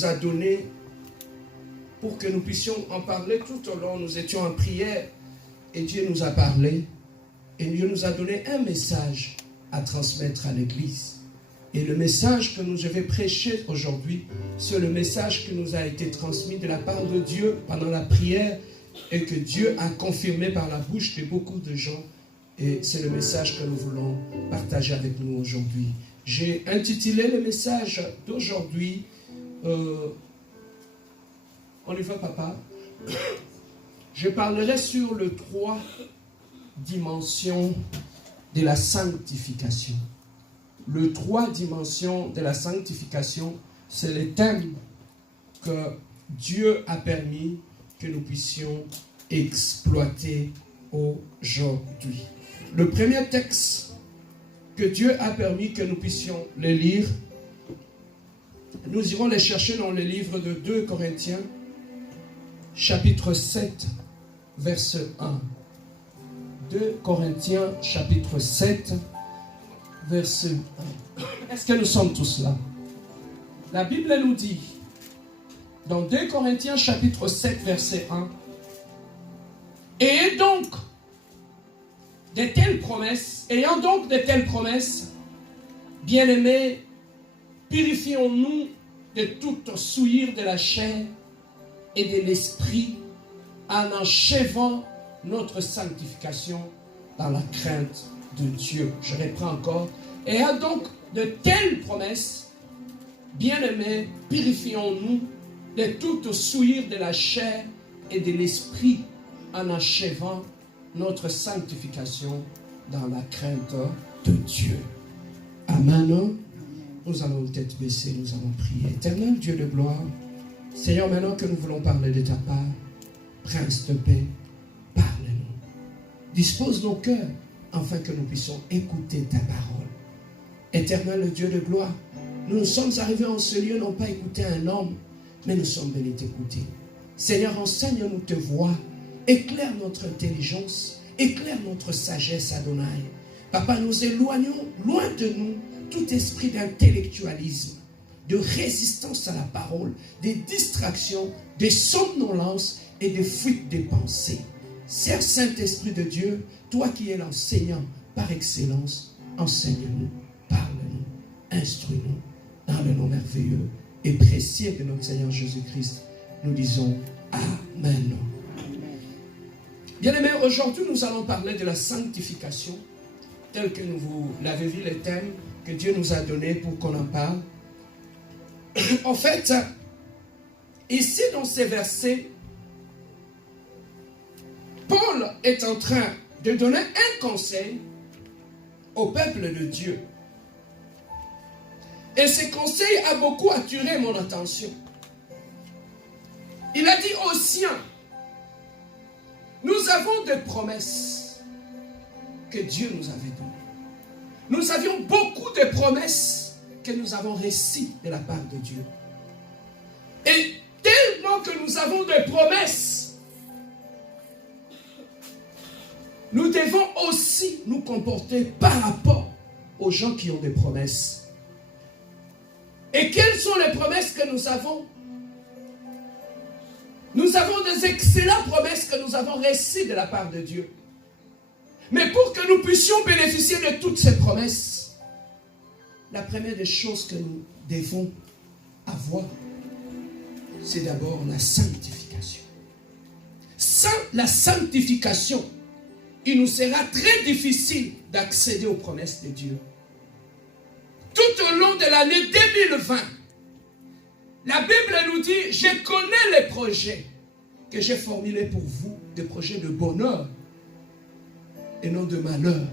nous a donné pour que nous puissions en parler tout au long. Nous étions en prière et Dieu nous a parlé et Dieu nous a donné un message à transmettre à l'Église. Et le message que je vais prêcher aujourd'hui, c'est le message qui nous a été transmis de la part de Dieu pendant la prière et que Dieu a confirmé par la bouche de beaucoup de gens. Et c'est le message que nous voulons partager avec nous aujourd'hui. J'ai intitulé le message d'aujourd'hui, on y va papa, je parlerai sur les 3 dimensions de la sanctification. Les 3 dimensions de la sanctification, c'est le thème que Dieu a permis que nous puissions exploiter aujourd'hui. Le premier texte que Dieu a permis que nous puissions le lire, nous irons les chercher dans le livre de 2 Corinthiens, chapitre 7, verset 1. 2 Corinthiens, chapitre 7, verset 1. Est-ce que nous sommes tous là? La Bible nous dit, dans 2 Corinthiens, chapitre 7, verset 1, « Ayant donc de telles promesses, bien-aimés, purifions-nous de toute souillure de la chair et de l'esprit, en achevant notre sanctification dans la crainte de Dieu. » Je reprends encore. « Ayant donc de telles promesses, bien-aimés, purifions-nous de toute souillure de la chair et de l'esprit, en achevant notre sanctification dans la crainte de Dieu. » Amen. Nous allons tête baissée, nous allons prier. Éternel Dieu de gloire, Seigneur, maintenant que nous voulons parler de ta part, Prince de paix, parle-nous. Dispose nos cœurs afin que nous puissions écouter ta parole. Éternel Dieu de gloire, nous sommes arrivés en ce lieu non pas écouter un homme, mais nous sommes venus t'écouter. Seigneur, enseigne-nous tes voix, éclaire notre intelligence, éclaire notre sagesse, Adonai. Papa, nous éloignons loin de nous tout esprit d'intellectualisme, de résistance à la parole, des distractions, des somnolences et des fuites des pensées. Sers Saint-Esprit de Dieu, toi qui es l'enseignant par excellence, enseigne-nous, parle-nous, instruis-nous, dans le nom merveilleux et précieux de notre Seigneur Jésus-Christ. Nous disons Amen. Bien-aimés, aujourd'hui nous allons parler de la sanctification, tel que vous l'avez vu, le thème que Dieu nous a donné pour qu'on en parle. En fait, ici dans ces versets, Paul est en train de donner un conseil au peuple de Dieu. Et ce conseil a beaucoup attiré mon attention. Il a dit aux siens, nous avons des promesses que Dieu nous avait données. Nous avions beaucoup de promesses que nous avons reçues de la part de Dieu. Et tellement que nous avons des promesses, nous devons aussi nous comporter par rapport aux gens qui ont des promesses. Et quelles sont les promesses que nous avons? Nous avons des excellentes promesses que nous avons reçues de la part de Dieu. Mais pour que nous puissions bénéficier de toutes ces promesses, la première des choses que nous devons avoir, c'est d'abord la sanctification. Sans la sanctification, il nous sera très difficile d'accéder aux promesses de Dieu. Tout au long de l'année 2020, la Bible nous dit, je connais les projets que j'ai formulés pour vous, des projets de bonheur et non de malheur,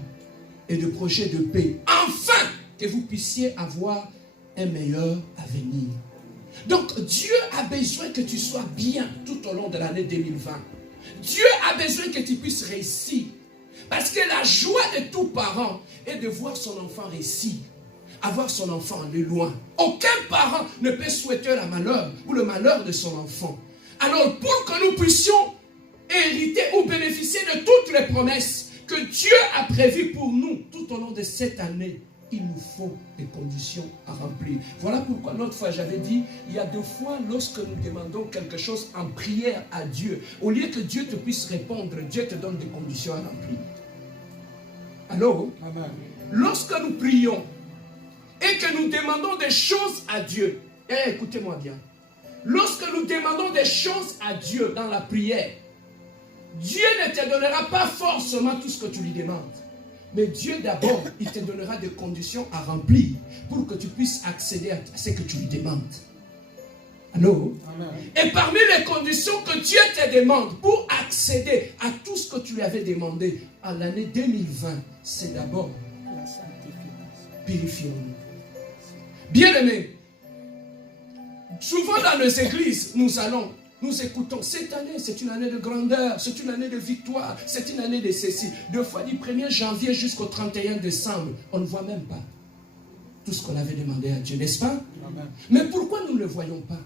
et de projets de paix, afin que vous puissiez avoir un meilleur avenir. Donc Dieu a besoin que tu sois bien tout au long de l'année 2020. Dieu a besoin que tu puisses réussir. Parce que la joie de tout parent est de voir son enfant réussir. Avoir son enfant aller loin. Aucun parent ne peut souhaiter le malheur ou le malheur de son enfant. Alors pour que nous puissions hériter ou bénéficier de toutes les promesses que Dieu a prévues pour nous tout au long de cette année il nous faut des conditions à remplir. Voilà pourquoi l'autre fois j'avais dit, il y a deux fois lorsque nous demandons quelque chose en prière à Dieu, au lieu que Dieu te puisse répondre, Dieu te donne des conditions à remplir. Alors, amen. Lorsque nous prions et que nous demandons des choses à Dieu, écoutez-moi bien, lorsque nous demandons des choses à Dieu dans la prière, Dieu ne te donnera pas forcément tout ce que tu lui demandes. Mais Dieu d'abord, il te donnera des conditions à remplir pour que tu puisses accéder à ce que tu lui demandes. Allô? Amen. Et parmi les conditions que Dieu te demande pour accéder à tout ce que tu lui avais demandé en l'année 2020, c'est d'abord la sanctification. Purifions-nous. Bien-aimés, souvent dans nos églises, nous écoutons, cette année, c'est une année de grandeur, c'est une année de victoire, c'est une année de ceci. Deux fois du 1er janvier jusqu'au 31 décembre, on ne voit même pas tout ce qu'on avait demandé à Dieu, n'est-ce pas? Amen. Mais pourquoi nous ne le voyons pas?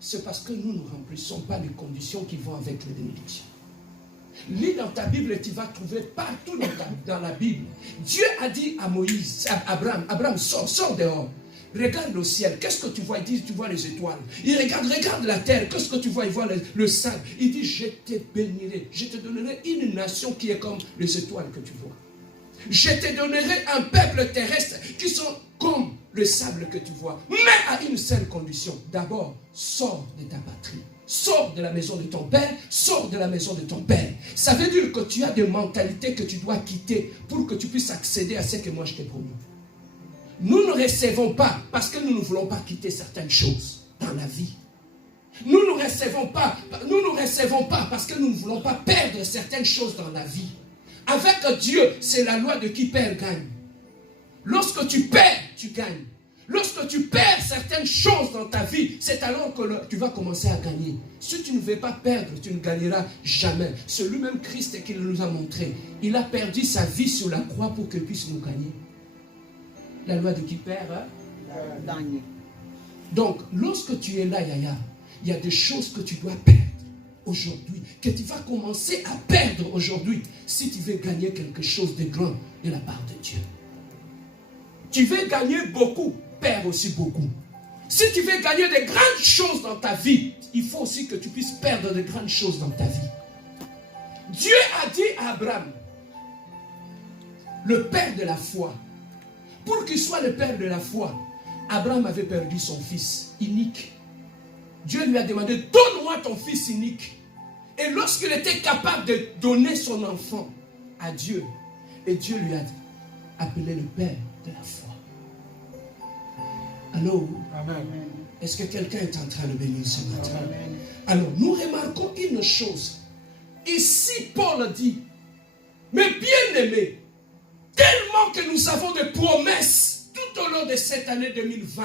C'est parce que nous ne remplissons pas les conditions qui vont avec les bénédictions. Lis dans ta Bible et tu vas trouver partout dans la Bible. Dieu a dit à Moïse, à Abraham, sors dehors. Regarde le ciel, qu'est-ce que tu vois? Il dit, tu vois les étoiles. Il regarde la terre, qu'est-ce que tu vois? Il voit le sable. Il dit, je te bénirai, je te donnerai une nation qui est comme les étoiles que tu vois. Je te donnerai un peuple terrestre qui sont comme le sable que tu vois. Mais à une seule condition. D'abord, sors de ta patrie. Sors de la maison de ton père, sors de la maison de ton père. Ça veut dire que tu as des mentalités que tu dois quitter pour que tu puisses accéder à ce que moi je t'ai promis. Nous ne recevons pas parce que nous ne voulons pas quitter certaines choses dans la vie. Nous ne recevons pas parce que nous ne voulons pas perdre certaines choses dans la vie. Avec Dieu, c'est la loi de qui perd gagne. Lorsque tu perds, tu gagnes. Lorsque tu perds certaines choses dans ta vie, c'est alors que tu vas commencer à gagner. Si tu ne veux pas perdre, tu ne gagneras jamais. C'est lui-même Christ qui nous a montré. Il a perdu sa vie sur la croix pour qu'il puisse nous gagner. La loi de qui perd, gagner. Donc, lorsque tu es là, Yaya, il y a des choses que tu dois perdre aujourd'hui, que tu vas commencer à perdre aujourd'hui, si tu veux gagner quelque chose de grand de la part de Dieu. Tu veux gagner beaucoup, perds aussi beaucoup. Si tu veux gagner de grandes choses dans ta vie, il faut aussi que tu puisses perdre de grandes choses dans ta vie. Dieu a dit à Abraham, le père de la foi, pour qu'il soit le père de la foi, Abraham avait perdu son fils unique. Dieu lui a demandé, donne-moi ton fils unique. Et lorsqu'il était capable de donner son enfant à Dieu, et Dieu lui a appelé le père de la foi. Alors, amen. Est-ce que quelqu'un est en train de bénir ce matin? Amen. Alors, nous remarquons une chose. Ici, Paul dit, mais bien aimé, tellement que nous avons des promesses tout au long de cette année 2020,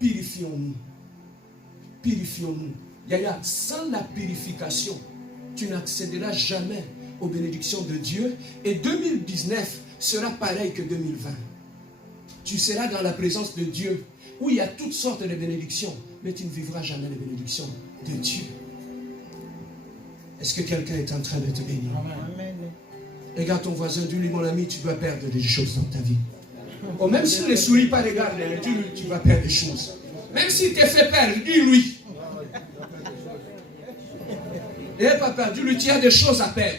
purifions-nous. Purifions-nous. Yaya, sans la purification, tu n'accéderas jamais aux bénédictions de Dieu. Et 2019 sera pareil que 2020. Tu seras dans la présence de Dieu, où il y a toutes sortes de bénédictions, mais tu ne vivras jamais les bénédictions de Dieu. Est-ce que quelqu'un est en train de te bénir? Amen. Regarde ton voisin, dis-lui, mon ami, tu dois perdre des choses dans ta vie. Oh, même s'il ne sourit pas, regarde, dis-lui, tu vas perdre des choses. Même s'il te fait perdre, dis-lui. N'aie pas peur, dis-lui, tu as des choses à perdre.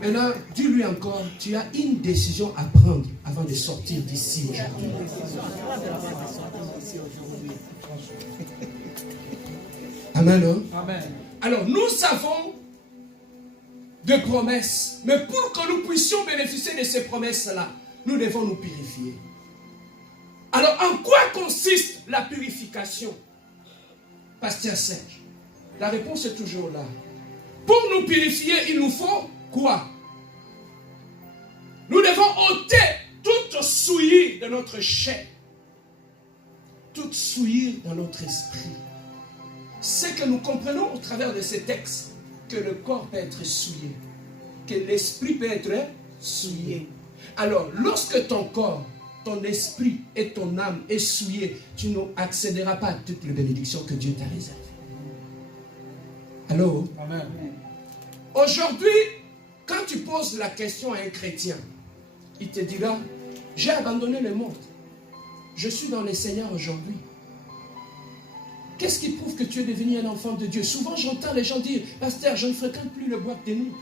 Maintenant, dis-lui encore, tu as une décision à prendre avant de sortir d'ici aujourd'hui. Amen, hein? Amen. Alors, nous avons des promesses, mais pour que nous puissions bénéficier de ces promesses-là, nous devons nous purifier. Alors, en quoi consiste la purification, Pasteur Serge? La réponse est toujours là. Pour nous purifier, il nous faut quoi? Nous devons ôter toute souillure de notre chair, toute souillure dans notre esprit. C'est que nous comprenons au travers de ces textes que le corps peut être souillé, que l'esprit peut être souillé. Alors, lorsque ton corps, ton esprit et ton âme est souillé, tu n'accéderas pas à toutes les bénédictions que Dieu t'a réservées. Allô? Amen. Aujourd'hui, quand tu poses la question à un chrétien, il te dira, j'ai abandonné le monde. Je suis dans les Seigneurs aujourd'hui. Qu'est-ce qui prouve que tu es devenu un enfant de Dieu? Souvent, j'entends les gens dire, pasteur, je ne fréquente plus le boîte de nuit.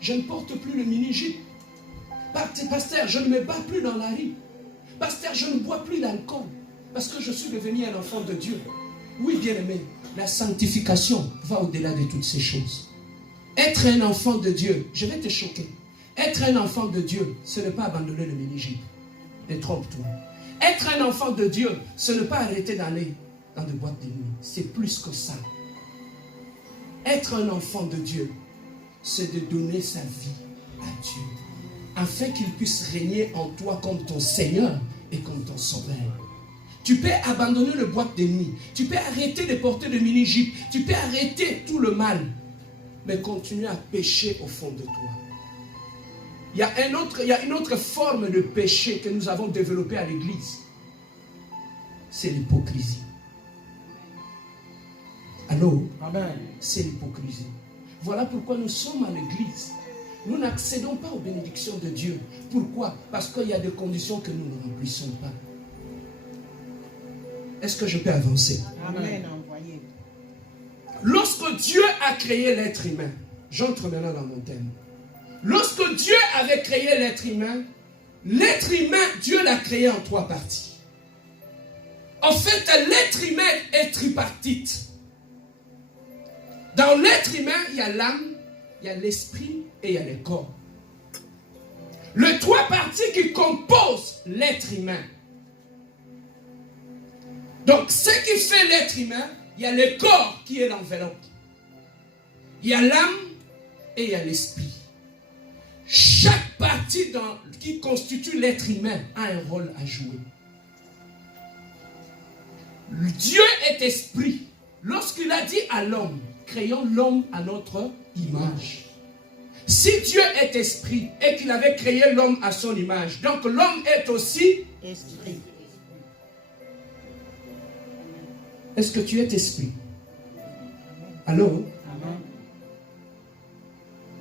Je ne porte plus le mini-jupe. Pasteur, je ne me bats plus dans la rue. Pasteur, je ne bois plus d'alcool. Parce que je suis devenu un enfant de Dieu. Oui, bien-aimé, la sanctification va au-delà de toutes ces choses. Être un enfant de Dieu, je vais te choquer. Être un enfant de Dieu, ce n'est pas abandonner le mini-jupe. Détrompe-toi. Être un enfant de Dieu, ce n'est pas arrêter d'aller dans des boîtes de nuit. C'est plus que ça. Être un enfant de Dieu, c'est de donner sa vie à Dieu, afin qu'il puisse régner en toi comme ton Seigneur et comme ton Sauveur. Tu peux abandonner le boîte de nuit, tu peux arrêter de porter de mini-jupe, tu peux arrêter tout le mal, mais continuer à pécher au fond de toi. Il y a une autre forme de péché que nous avons développée à l'église. C'est l'hypocrisie. Allô? Amen. C'est l'hypocrisie. Voilà pourquoi nous sommes à l'église. Nous n'accédons pas aux bénédictions de Dieu. Pourquoi? Parce qu'il y a des conditions que nous ne remplissons pas. Est-ce que je peux avancer? Amen. Lorsque Dieu a créé l'être humain, j'entre maintenant dans mon thème. Lorsque Dieu avait créé l'être humain, Dieu l'a créé en 3 parties. En fait, l'être humain est tripartite. Dans l'être humain, il y a l'âme, il y a l'esprit et il y a le corps. Les 3 parties qui composent l'être humain. Donc, ce qui fait l'être humain, il y a le corps qui est l'enveloppe. Il y a l'âme et il y a l'esprit. Chaque partie qui constitue l'être humain a un rôle à jouer. Dieu est esprit. Lorsqu'il a dit à l'homme, créons l'homme à notre image. Si Dieu est esprit et qu'il avait créé l'homme à son image, donc l'homme est aussi esprit. Est-ce que tu es esprit? Allô?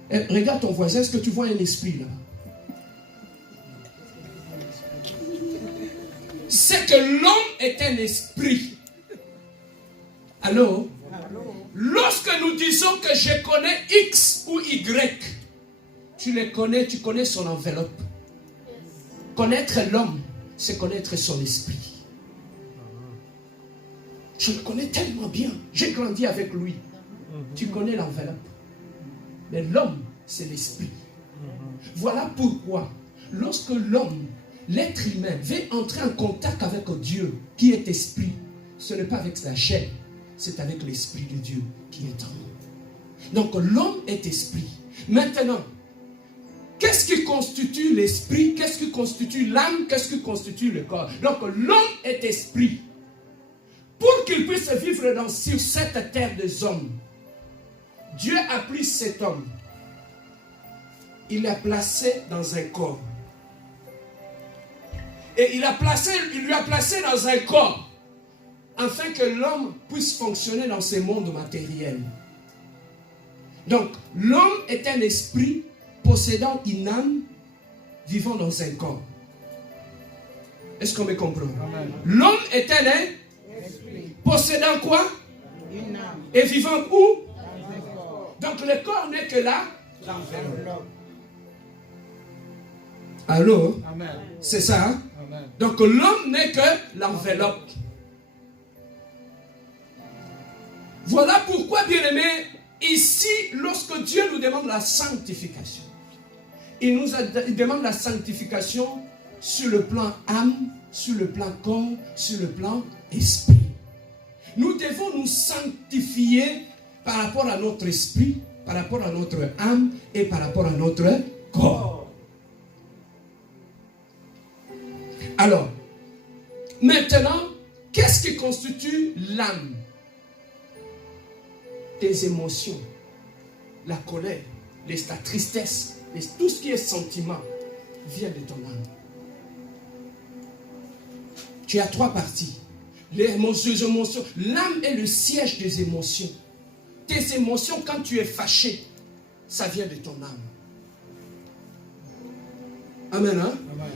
Regarde ton voisin, est-ce que tu vois un esprit là? C'est que l'homme est un esprit. Allô? Lorsque nous disons que je connais X ou Y, tu les connais, tu connais son enveloppe. Connaître l'homme, c'est connaître son esprit. Je le connais tellement bien. J'ai grandi avec lui. Tu connais l'enveloppe. Mais l'homme, c'est l'esprit. Voilà pourquoi, lorsque l'homme, l'être humain, veut entrer en contact avec Dieu, qui est esprit, ce n'est pas avec la chair, c'est avec l'esprit de Dieu qui est en nous. Donc l'homme est esprit. Maintenant, qu'est-ce qui constitue l'esprit? Qu'est-ce qui constitue l'âme? Qu'est-ce qui constitue le corps? Donc l'homme est esprit. Pour qu'il puisse vivre sur cette terre des hommes, Dieu a pris cet homme. Il l'a placé dans un corps. Et il lui a placé dans un corps afin que l'homme puisse fonctionner dans ce monde matériel. Donc, l'homme est un esprit possédant une âme vivant dans un corps. Est-ce qu'on me comprend? L'homme est un esprit possédant quoi? Une âme. Et vivant où? Donc le corps n'est que là, l'enveloppe. Allô? C'est ça? Hein? Donc l'homme n'est que l'enveloppe. Voilà pourquoi, bien-aimés, ici, lorsque Dieu nous demande la sanctification, il demande la sanctification sur le plan âme, sur le plan corps, sur le plan esprit. Nous devons nous sanctifier par rapport à notre esprit, par rapport à notre âme et par rapport à notre corps. Alors, maintenant, qu'est-ce qui constitue l'âme? Tes émotions, la colère, la tristesse, tout ce qui est sentiment vient de ton âme. Tu as 3 parties. Les émotions. L'âme est le siège des émotions. Tes émotions, quand tu es fâché, ça vient de ton âme. Amen, hein?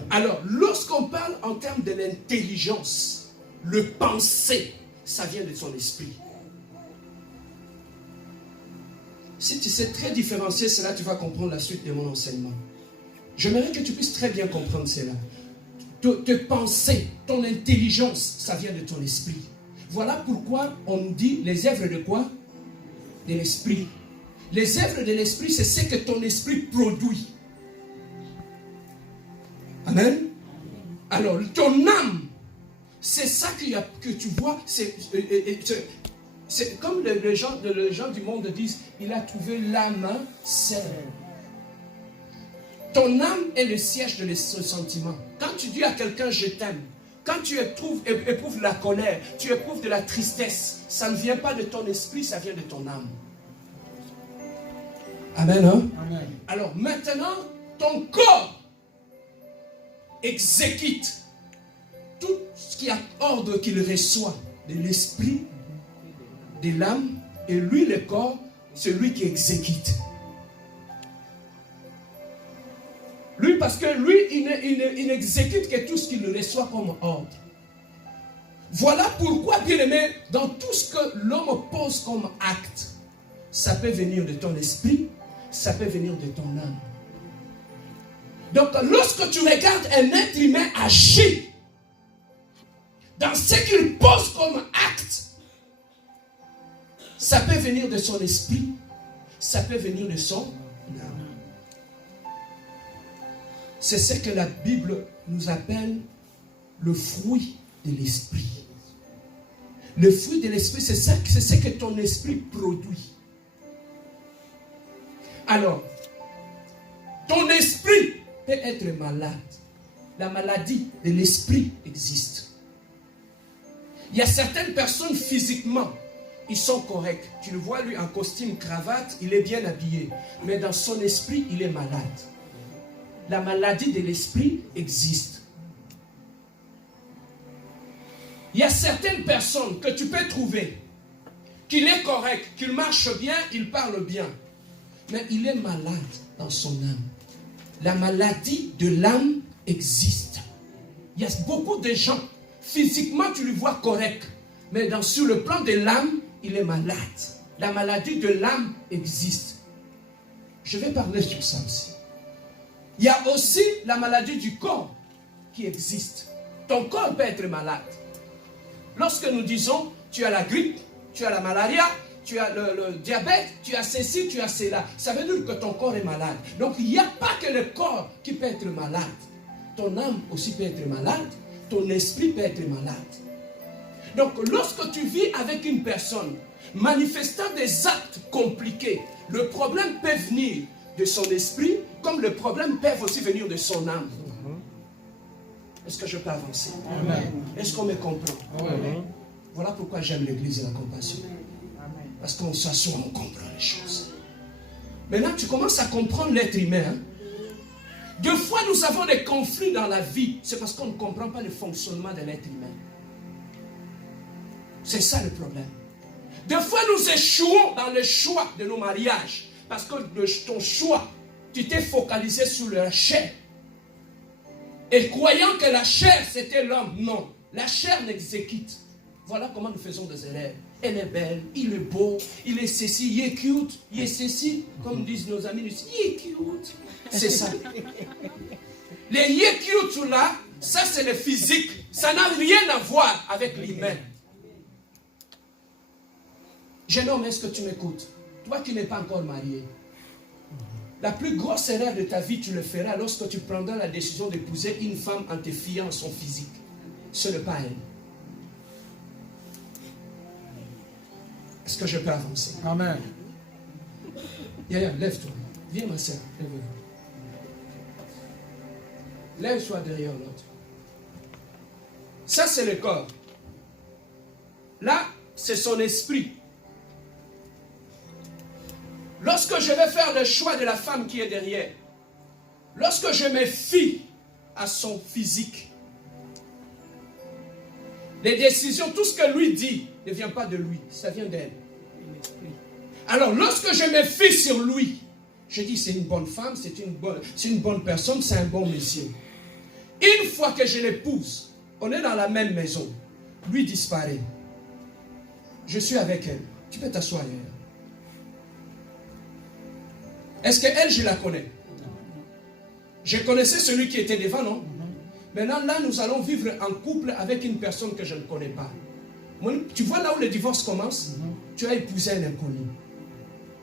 Alors, lorsqu'on parle en termes de l'intelligence, le penser, ça vient de son esprit. Si tu sais très différencier cela, tu vas comprendre la suite de mon enseignement. J'aimerais que tu puisses très bien comprendre cela. Te penser, ton intelligence, ça vient de ton esprit. Voilà pourquoi on nous dit les œuvres de quoi? De l'esprit. Les œuvres de l'esprit, c'est ce que ton esprit produit. Amen. Alors, ton âme, c'est ça que tu vois. C'est comme les gens du monde disent, il a trouvé l'âme saine. Ton âme est le siège de ce sentiment. Quand tu dis à quelqu'un je t'aime, quand tu éprouves la colère, tu éprouves de la tristesse, ça ne vient pas de ton esprit, ça vient de ton âme. Amen, hein? Amen. Alors maintenant, ton corps exécute tout ce qui a ordre qu'il reçoit de l'esprit, de l'âme, et lui, le corps, c'est lui qui exécute. Lui, parce que lui, il n'exécute que tout ce qu'il reçoit comme ordre. Voilà pourquoi, bien aimé, dans tout ce que l'homme pose comme acte, ça peut venir de ton esprit, ça peut venir de ton âme. Donc, lorsque tu regardes un être humain agir, dans ce qu'il pose comme acte, ça peut venir de son esprit, ça peut venir de son âme. C'est ce que la Bible nous appelle le fruit de l'esprit. Le fruit de l'esprit, c'est ce que ton esprit produit. Alors, ton esprit peut être malade. La maladie de l'esprit existe. Il y a certaines personnes physiquement, ils sont corrects. Tu le vois, lui, en costume, cravate, il est bien habillé. Mais dans son esprit, il est malade. La maladie de l'esprit existe. Il y a certaines personnes que tu peux trouver qu'il est correct, qu'il marche bien, il parle bien. Mais il est malade dans son âme. La maladie de l'âme existe. Il y a beaucoup de gens, physiquement tu le vois correct, mais sur le plan de l'âme, il est malade. La maladie de l'âme existe. Je vais parler sur ça aussi. Il y a aussi la maladie du corps qui existe. Ton corps peut être malade. Lorsque nous disons, tu as la grippe, tu as la malaria, tu as le diabète, tu as ceci, tu as cela, ça veut dire que ton corps est malade. Donc il n'y a pas que le corps qui peut être malade. Ton âme aussi peut être malade, ton esprit peut être malade. Donc lorsque tu vis avec une personne manifestant des actes compliqués, le problème peut venir de son esprit, comme le problème peut aussi venir de son âme. Est-ce que je peux avancer? Est-ce qu'on me comprend? Amen. Voilà pourquoi j'aime l'église et la compassion. Parce qu'on s'assoit, on comprend les choses. Maintenant, tu commences à comprendre l'être humain. Hein? Deux fois, nous avons des conflits dans la vie. C'est parce qu'on ne comprend pas le fonctionnement de l'être humain. C'est ça le problème. Deux fois, nous échouons dans le choix de nos mariages. Parce que ton choix, tu t'es focalisé sur la chair. Et croyant que la chair, c'était l'homme. Non, la chair n'exécute. Voilà comment nous faisons des erreurs. Elle est belle, il est beau, il est ceci, il est cute, il est ceci. Comme disent nos amis, il est cute. C'est ça. Les il est cute là, ça c'est le physique. Ça n'a rien à voir avec l'humain. Jeune homme, est-ce que tu m'écoutes? Toi qui n'es pas encore marié. La plus grosse erreur de ta vie, tu le feras lorsque tu prendras la décision d'épouser une femme en te fiant à son physique. Ce n'est pas elle. Est-ce que je peux avancer? Amen. Yaya, lève-toi. Viens ma soeur, lève-toi. Lève-toi derrière l'autre. Ça, c'est le corps. Là, c'est son esprit. Lorsque je vais faire le choix de la femme qui est derrière, lorsque je me fie à son physique, les décisions, tout ce que lui dit, ne vient pas de lui, ça vient d'elle. Alors, lorsque je me fie sur lui, je dis c'est une bonne femme, c'est une bonne personne, c'est un bon monsieur. Une fois que je l'épouse, on est dans la même maison. Lui disparaît. Je suis avec elle. Tu peux t'asseoir ailleurs. Est-ce qu'elle, je la connais? Je connaissais celui qui était devant, non? Maintenant, là, nous allons vivre en couple avec une personne que je ne connais pas. Tu vois là où le divorce commence? Tu as épousé un inconnu.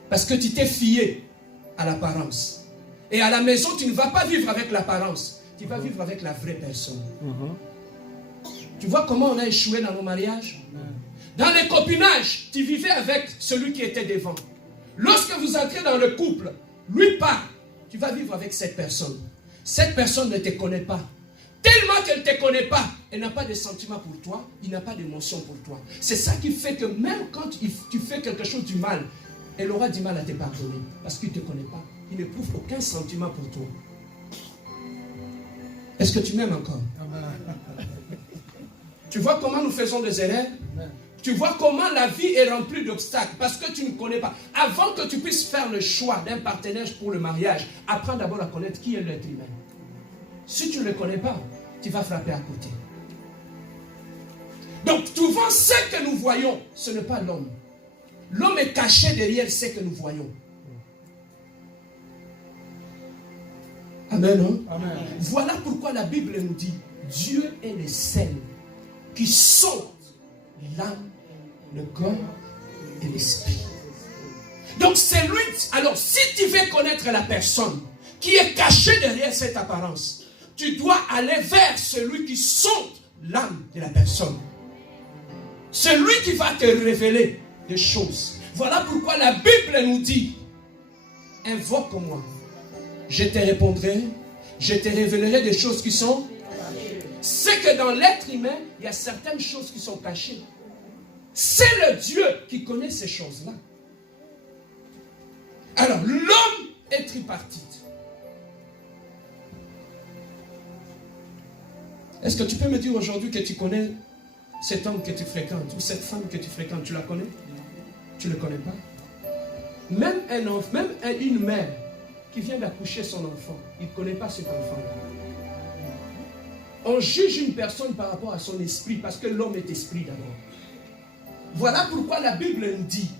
Parce que tu t'es fié à l'apparence. Et à la maison, tu ne vas pas vivre avec l'apparence. Tu vas vivre avec la vraie personne. Tu vois comment on a échoué dans nos mariages? Dans les copinages, tu vivais avec celui qui était devant. Lorsque vous entrez dans le couple, lui part. Tu vas vivre avec cette personne. Cette personne ne te connaît pas. Tellement qu'elle ne te connaît pas, elle n'a pas de sentiments pour toi, il n'a pas d'émotion pour toi. C'est ça qui fait que même quand tu fais quelque chose du mal, elle aura du mal à te pardonner. Parce qu'il ne te connaît pas. Il n'éprouve aucun sentiment pour toi. Est-ce que tu m'aimes encore? Tu vois comment nous faisons des erreurs? Tu vois comment la vie est remplie d'obstacles parce que tu ne connais pas. Avant que tu puisses faire le choix d'un partenaire pour le mariage, apprends d'abord à connaître qui est l'être humain. Si tu ne le connais pas, tu vas frapper à côté. Donc, souvent, ce que nous voyons, ce n'est pas l'homme. L'homme est caché derrière ce que nous voyons. Amen, hein? Amen. Voilà pourquoi la Bible nous dit, Dieu est le seul qui sonde l'âme, le corps et l'esprit. Donc c'est lui. Alors si tu veux connaître la personne qui est cachée derrière cette apparence, tu dois aller vers celui qui sonde l'âme de la personne. Celui qui va te révéler des choses. Voilà pourquoi la Bible nous dit, invoque-moi, je te répondrai, je te révélerai des choses qui sont. C'est que dans l'être humain, il y a certaines choses qui sont cachées. C'est le Dieu qui connaît ces choses-là. Alors, l'homme est tripartite. Est-ce que tu peux me dire aujourd'hui que tu connais cet homme que tu fréquentes ou cette femme que tu fréquentes? Tu la connais? Tu ne le connais pas? Même un enfant, même une mère qui vient d'accoucher son enfant, il ne connaît pas cet enfant-là. On juge une personne par rapport à son esprit parce que l'homme est esprit d'abord. Voilà pourquoi la Bible nous dit,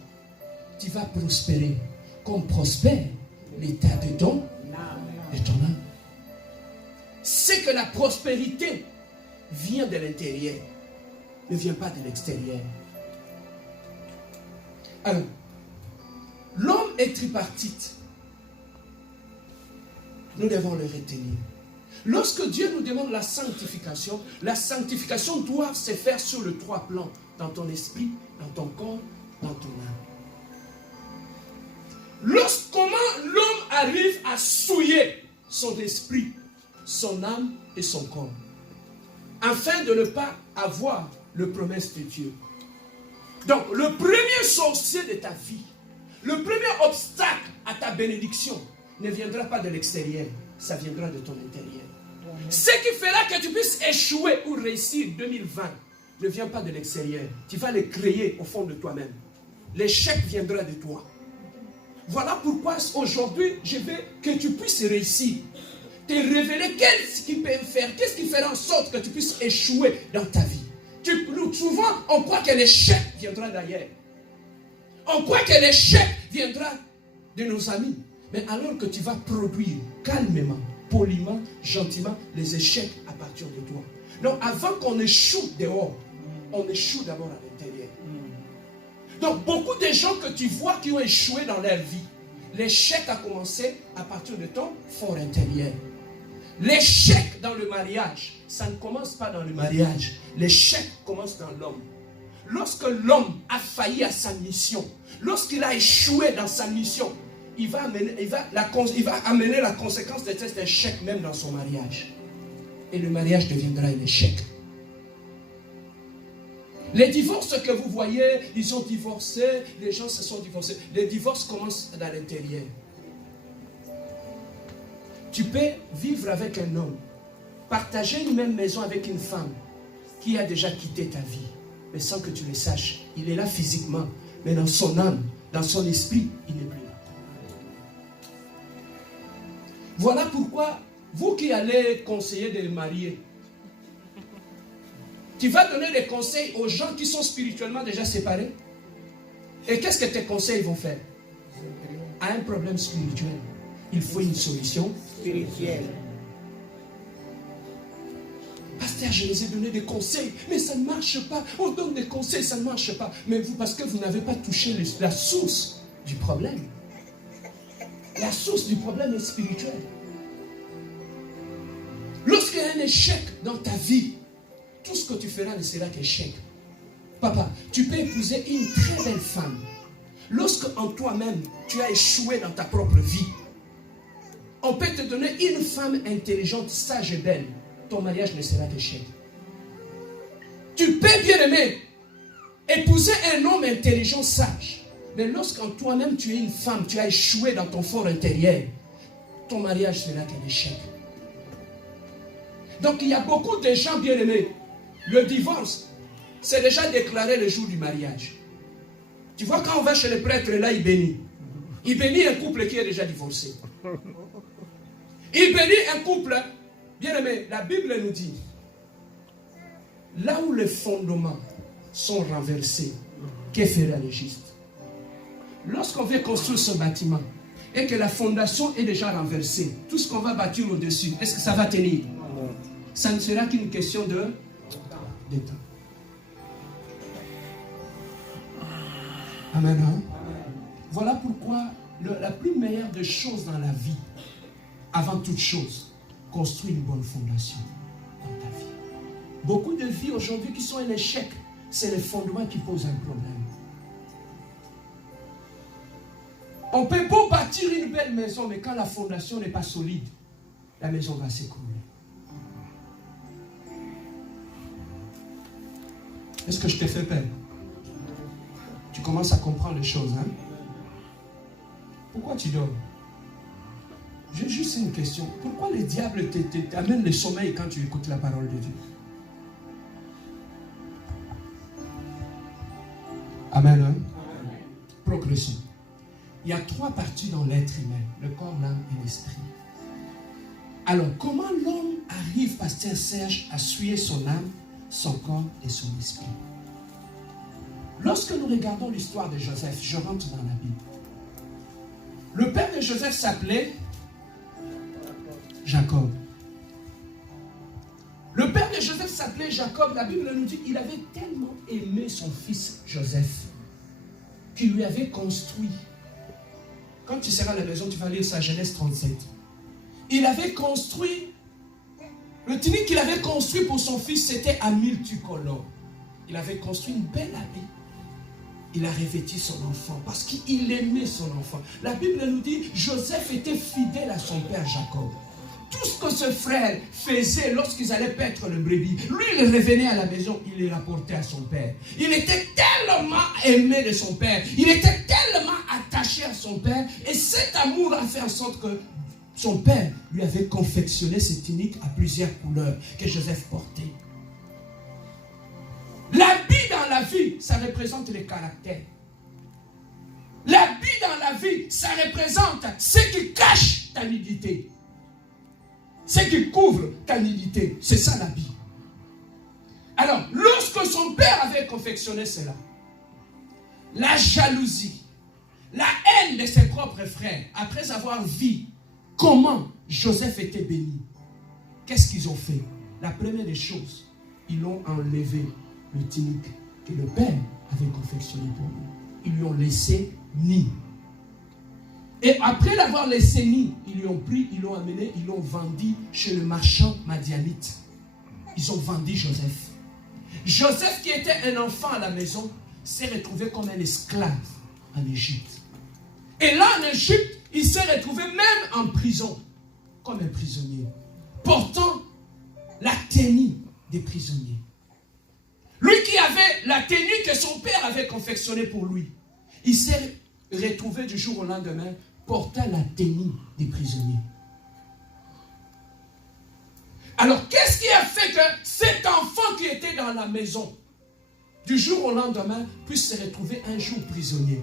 tu vas prospérer comme prospère l'état de ton âme. C'est que la prospérité vient de l'intérieur, ne vient pas de l'extérieur. Alors, l'homme est tripartite. Nous devons le retenir. Lorsque Dieu nous demande la sanctification doit se faire sur les trois plans. Dans ton esprit, dans ton corps, dans ton âme. Comment l'homme arrive à souiller son esprit, son âme et son corps, afin de ne pas avoir le promesse de Dieu. Donc, le premier sorcier de ta vie, le premier obstacle à ta bénédiction ne viendra pas de l'extérieur, ça viendra de ton intérieur. Ce qui fera que tu puisses échouer ou réussir 2020 ne vient pas de l'extérieur. Tu vas le créer au fond de toi-même. L'échec viendra de toi. Voilà pourquoi aujourd'hui, je veux que tu puisses réussir. Te révéler qu'est-ce qui peut faire, qu'est-ce qui fera en sorte que tu puisses échouer dans ta vie. Souvent, on croit que l'échec viendra d'ailleurs. On croit que l'échec viendra de nos amis. Mais alors que tu vas produire calmement, poliment, gentiment, les échecs à partir de toi. Donc, avant qu'on échoue dehors, on échoue d'abord à l'intérieur. Donc, beaucoup de gens que tu vois qui ont échoué dans leur vie, l'échec a commencé à partir de ton fort intérieur. L'échec dans le mariage, ça ne commence pas dans le mariage. L'échec commence dans l'homme. Lorsque l'homme a failli à sa mission, lorsqu'il a échoué dans sa mission, il va amener la conséquence de cet échec même dans son mariage. Et le mariage deviendra un échec. Les divorces que vous voyez, ils ont divorcé, les gens se sont divorcés. Les divorces commencent dans l'intérieur. Tu peux vivre avec un homme, partager une même maison avec une femme qui a déjà quitté ta vie, mais sans que tu le saches. Il est là physiquement, mais dans son âme, dans son esprit, il n'est plus là. Voilà pourquoi Vous qui allez conseiller des mariés, tu vas donner des conseils aux gens qui sont spirituellement déjà séparés. Et qu'est-ce que tes conseils vont faire? À un problème spirituel, il faut une solution spirituelle. Pasteur, je les ai donné des conseils, mais ça ne marche pas. On donne des conseils, ça ne marche pas. Mais vous, parce que vous n'avez pas touché la source du problème. La source du problème est spirituelle. Lorsqu'il y a un échec dans ta vie, tout ce que tu feras ne sera qu'échec. Papa, tu peux épouser une très belle femme. Lorsque en toi-même, tu as échoué dans ta propre vie, on peut te donner une femme intelligente, sage et belle. Ton mariage ne sera qu'échec. Tu peux, bien aimer, épouser un homme intelligent, sage. Mais lorsqu'en toi-même, tu es une femme, tu as échoué dans ton fort intérieur, ton mariage sera qu'un échec. Donc il y a beaucoup de gens, bien aimés, le divorce, c'est déjà déclaré le jour du mariage. Tu vois, quand on va chez le prêtre, là, il bénit. Il bénit un couple qui est déjà divorcé. Il bénit un couple, bien aimé, la Bible nous dit, là où les fondements sont renversés, que fera le juste? Lorsqu'on veut construire ce bâtiment et que la fondation est déjà renversée, tout ce qu'on va bâtir au-dessus, est-ce que ça va tenir? Ça ne sera qu'une question de temps. Amen. Hein? Voilà pourquoi la plus meilleure des choses dans la vie, avant toute chose, construire une bonne fondation dans ta vie. Beaucoup de vies aujourd'hui qui sont un échec, c'est les fondements qui posent un problème. On peut pas bâtir une belle maison, mais quand la fondation n'est pas solide, la maison va s'écrouler. Est-ce que je t'ai fait peur? Tu commences à comprendre les choses, hein? Pourquoi tu dors? J'ai juste une question. Pourquoi le diable t'amène le sommeil quand tu écoutes la parole de Dieu? Amen, hein? Progressons. Il y a 3 parties dans l'être humain, le corps, l'âme et l'esprit. Alors, comment l'homme arrive, pasteur Serge, à souiller son âme, son corps et son esprit? Lorsque nous regardons l'histoire de Joseph, je rentre dans la Bible. Le père de Joseph s'appelait Jacob. Le père de Joseph s'appelait Jacob. La Bible nous dit qu'il avait tellement aimé son fils Joseph qu'il lui avait construit. Quand tu seras à la maison, tu vas lire sa Genèse 37. Il avait construit, le tunique qu'il avait construit pour son fils, c'était à multicolore. Il avait construit une belle habit. Il a revêtu son enfant parce qu'il aimait son enfant. La Bible nous dit, Joseph était fidèle à son père Jacob. Tout ce que ce frère faisait lorsqu'ils allaient paître le brebis, lui il revenait à la maison, il les rapportait à son père. Il était tellement aimé de son père, il était tellement attaché à son père, et cet amour a fait en sorte que son père lui avait confectionné cette tunique à plusieurs couleurs que Joseph portait. L'habit dans la vie, ça représente le caractère. L'habit dans la vie, ça représente ce qui cache ta nudité. Ce qui couvre ta nudité. C'est ça l'habit. Alors, lorsque son père avait confectionné cela, la jalousie, la haine de ses propres frères, après avoir vu comment Joseph était béni, qu'est-ce qu'ils ont fait? La première des choses, ils l'ont enlevé le tunique que le père avait confectionné pour lui. Ils lui ont laissé nu. Et après l'avoir laissé nu, ils lui ont pris, ils l'ont amené, ils l'ont vendu chez le marchand madianite. Ils ont vendu Joseph. Joseph, qui était un enfant à la maison, s'est retrouvé comme un esclave en Égypte. Et là, en Égypte, il s'est retrouvé même en prison, comme un prisonnier, portant la tenue des prisonniers. Lui qui avait la tenue que son père avait confectionnée pour lui, il s'est retrouvé du jour au lendemain portant la tenue des prisonniers. Alors, qu'est-ce qui a fait que cet enfant qui était dans la maison, du jour au lendemain, puisse se retrouver un jour prisonnier?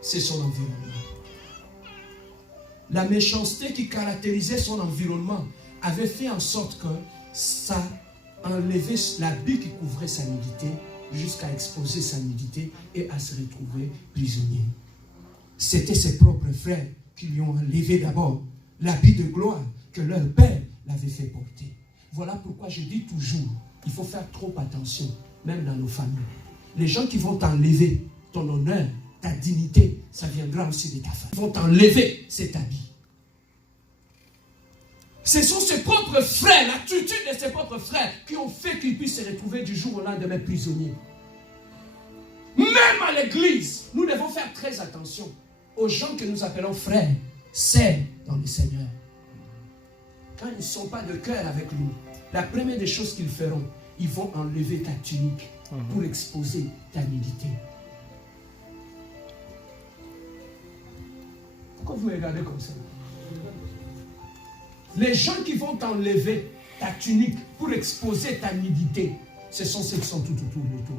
C'est son environnement. La méchanceté qui caractérisait son environnement avait fait en sorte que ça enlevait l'habit qui couvrait sa nudité jusqu'à exposer sa nudité et à se retrouver prisonnier. C'était ses propres frères qui lui ont enlevé d'abord l'habit de gloire que leur père l'avait fait porter. Voilà pourquoi je dis toujours, il faut faire trop attention, même dans nos familles. Les gens qui vont t'enlever ton honneur, ta dignité, ça viendra aussi de ta famille. Ils vont t'enlever cet habit. Ce sont ses propres frères, l'attitude de ses propres frères qui ont fait qu'il puisse se retrouver du jour au lendemain prisonnier. Même à l'église, nous devons faire très attention aux gens que nous appelons frères, sœurs dans le Seigneur. Quand ils ne sont pas de cœur avec nous, la première des choses qu'ils feront, ils vont enlever ta tunique pour exposer ta nudité. Pourquoi vous me regardez comme ça? Les gens qui vont t'enlever ta tunique pour exposer ta nudité, ce sont ceux qui sont tout autour de toi.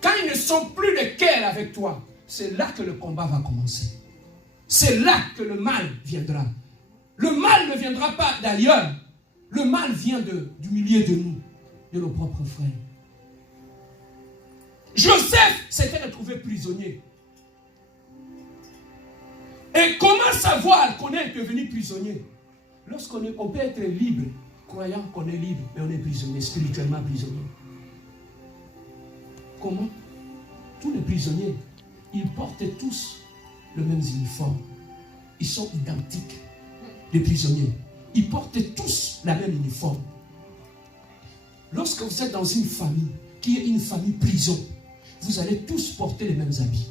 Quand ils ne sont plus de cœur avec toi, c'est là que le combat va commencer. C'est là que le mal viendra. Le mal ne viendra pas d'ailleurs. Le mal vient du milieu de nous, de nos propres frères. Joseph s'était retrouvé prisonnier. Et comment savoir qu'on est devenu prisonnier? Lorsqu'on peut être libre, croyant qu'on est libre, mais on est prisonnier, spirituellement prisonnier. Comment? Tous les prisonniers, ils portent tous le même uniforme. Ils sont identiques, les prisonniers. Ils portent tous la même uniforme. Lorsque vous êtes dans une famille, qui est une famille prison, vous allez tous porter les mêmes habits.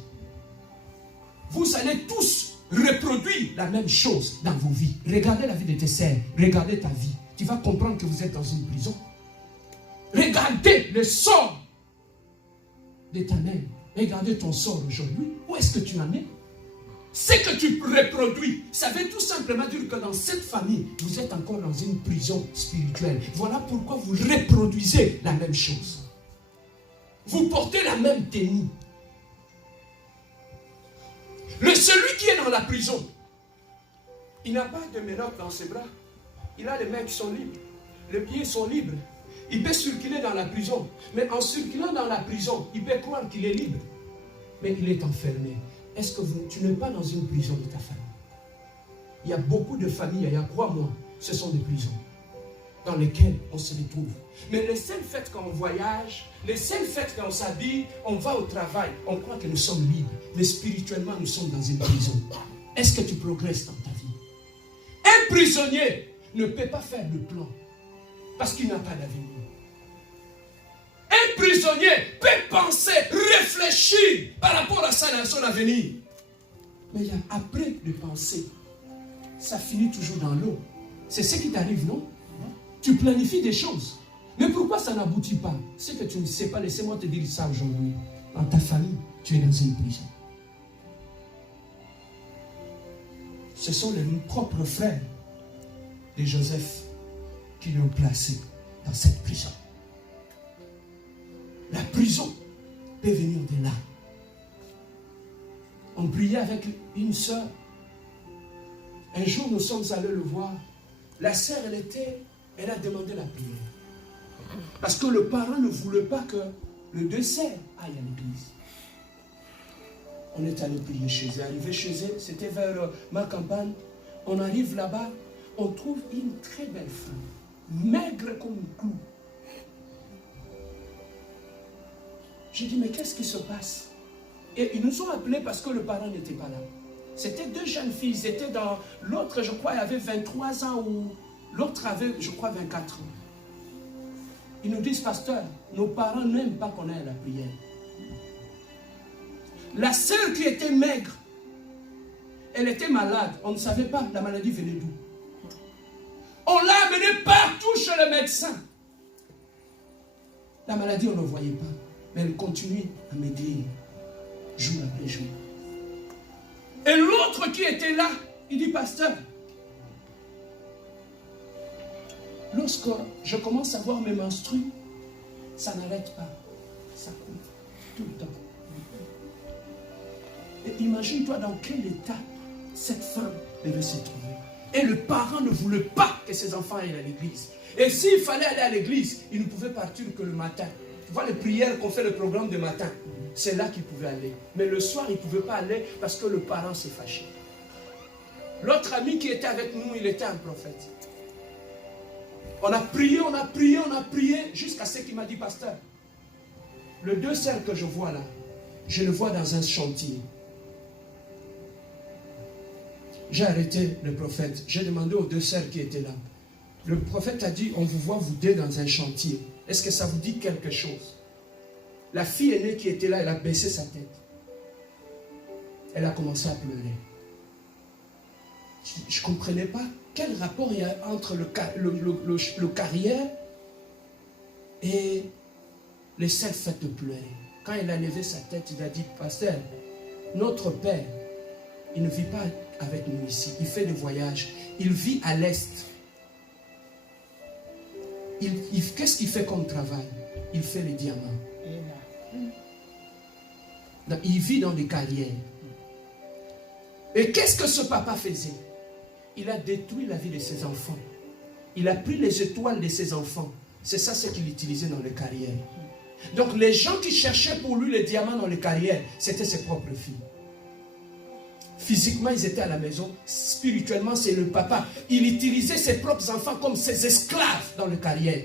Vous allez tous reproduire la même chose dans vos vies. Regardez la vie de tes sœurs, regardez ta vie. Tu vas comprendre que vous êtes dans une prison. Regardez le sort de ta mère. Regardez ton sort aujourd'hui. Où est-ce que tu en es? Ce que tu reproduis, ça veut tout simplement dire que dans cette famille, vous êtes encore dans une prison spirituelle. Voilà pourquoi vous reproduisez la même chose. Vous portez la même tenue. Celui qui est dans la prison, il n'a pas de menottes dans ses bras. Il a les mains qui sont libres. Les pieds sont libres. Il peut circuler dans la prison. Mais en circulant dans la prison, il peut croire qu'il est libre. Mais il est enfermé. Est-ce que tu n'es pas dans une prison de ta famille? Il y a beaucoup de familles, il y a 3 mois, ce sont des prisons dans lesquelles on se retrouve. Mais le seul fait qu'on voyage, le seul fait qu'on s'habille, on va au travail, on croit que nous sommes libres. Mais spirituellement, nous sommes dans une prison. Est-ce que tu progresses dans ta vie? Un prisonnier ne peut pas faire de plan parce qu'il n'a pas d'avenir. Un prisonnier peut penser, réfléchir par rapport à ça dans son avenir. Mais il y a après de penser, ça finit toujours dans l'eau. C'est ce qui t'arrive, non? Tu planifies des choses. Mais pourquoi ça n'aboutit pas? C'est que tu ne sais pas. Laissez-moi te dire ça aujourd'hui. Dans ta famille, tu es dans une prison. Ce sont les propres frères de Joseph qui l'ont placé dans cette prison. La prison peut venir de là. On priait avec une sœur. Un jour, nous sommes allés le voir. La sœur, elle a demandé la prière. Parce que le parent ne voulait pas que le décès aille à l'église. On est allé prier chez elle. Arrivé chez elle, c'était vers ma campagne. On arrive là-bas, on trouve une très belle femme, maigre comme un clou. J'ai dit, mais qu'est-ce qui se passe? Et ils nous ont appelés parce que le parent n'était pas là. C'était 2 jeunes filles. C'était dans l'autre, je crois, elle avait 23 ans ou l'autre avait, je crois, 24 ans. Ils nous disent, pasteur, nos parents n'aiment pas qu'on aille à la prière. La sœur qui était maigre, elle était malade. On ne savait pas la maladie venait d'où. On l'a amenée partout chez le médecin. La maladie, on ne voyait pas. Mais elle continue à maigrir, jour après jour. Et l'autre qui était là, il dit, pasteur, lorsque je commence à voir mes menstrues, ça n'arrête pas. Ça coule tout le temps. Et imagine-toi dans quel état cette femme devait s'y trouver. Et le parent ne voulait pas que ses enfants aillent à l'église. Et s'il fallait aller à l'église, il ne pouvait partir que le matin. Tu vois les prières qu'on fait, le programme de matin. C'est là qu'il pouvait aller. Mais le soir, il ne pouvait pas aller parce que le parent s'est fâché. L'autre ami qui était avec nous, il était un prophète. On a prié, on a prié, on a prié, jusqu'à ce qu'il m'a dit, pasteur, les deux sœurs que je vois là, je le vois dans un chantier. J'ai arrêté le prophète. J'ai demandé aux deux sœurs qui étaient là. Le prophète a dit, on vous voit vous deux dans un chantier. Est-ce que ça vous dit quelque chose? La fille aînée qui était là, elle a baissé sa tête. Elle a commencé à pleurer. Je ne comprenais pas quel rapport il y a entre le carrière et les sept fêtes de pleurer. Quand il a levé sa tête, il a dit, pasteur, notre père, il ne vit pas avec nous ici. Il fait des voyages. Il vit à l'Est. Qu'est-ce qu'il fait comme travail? Il fait les diamants. Donc, il vit dans des carrières. Et qu'est-ce que ce papa faisait? Il a détruit la vie de ses enfants. Il a pris les étoiles de ses enfants. C'est ça ce qu'il utilisait dans les carrières. Donc les gens qui cherchaient pour lui les diamants dans les carrières, c'était ses propres filles. Physiquement, ils étaient à la maison. Spirituellement, c'est le papa. Il utilisait ses propres enfants comme ses esclaves dans les carrières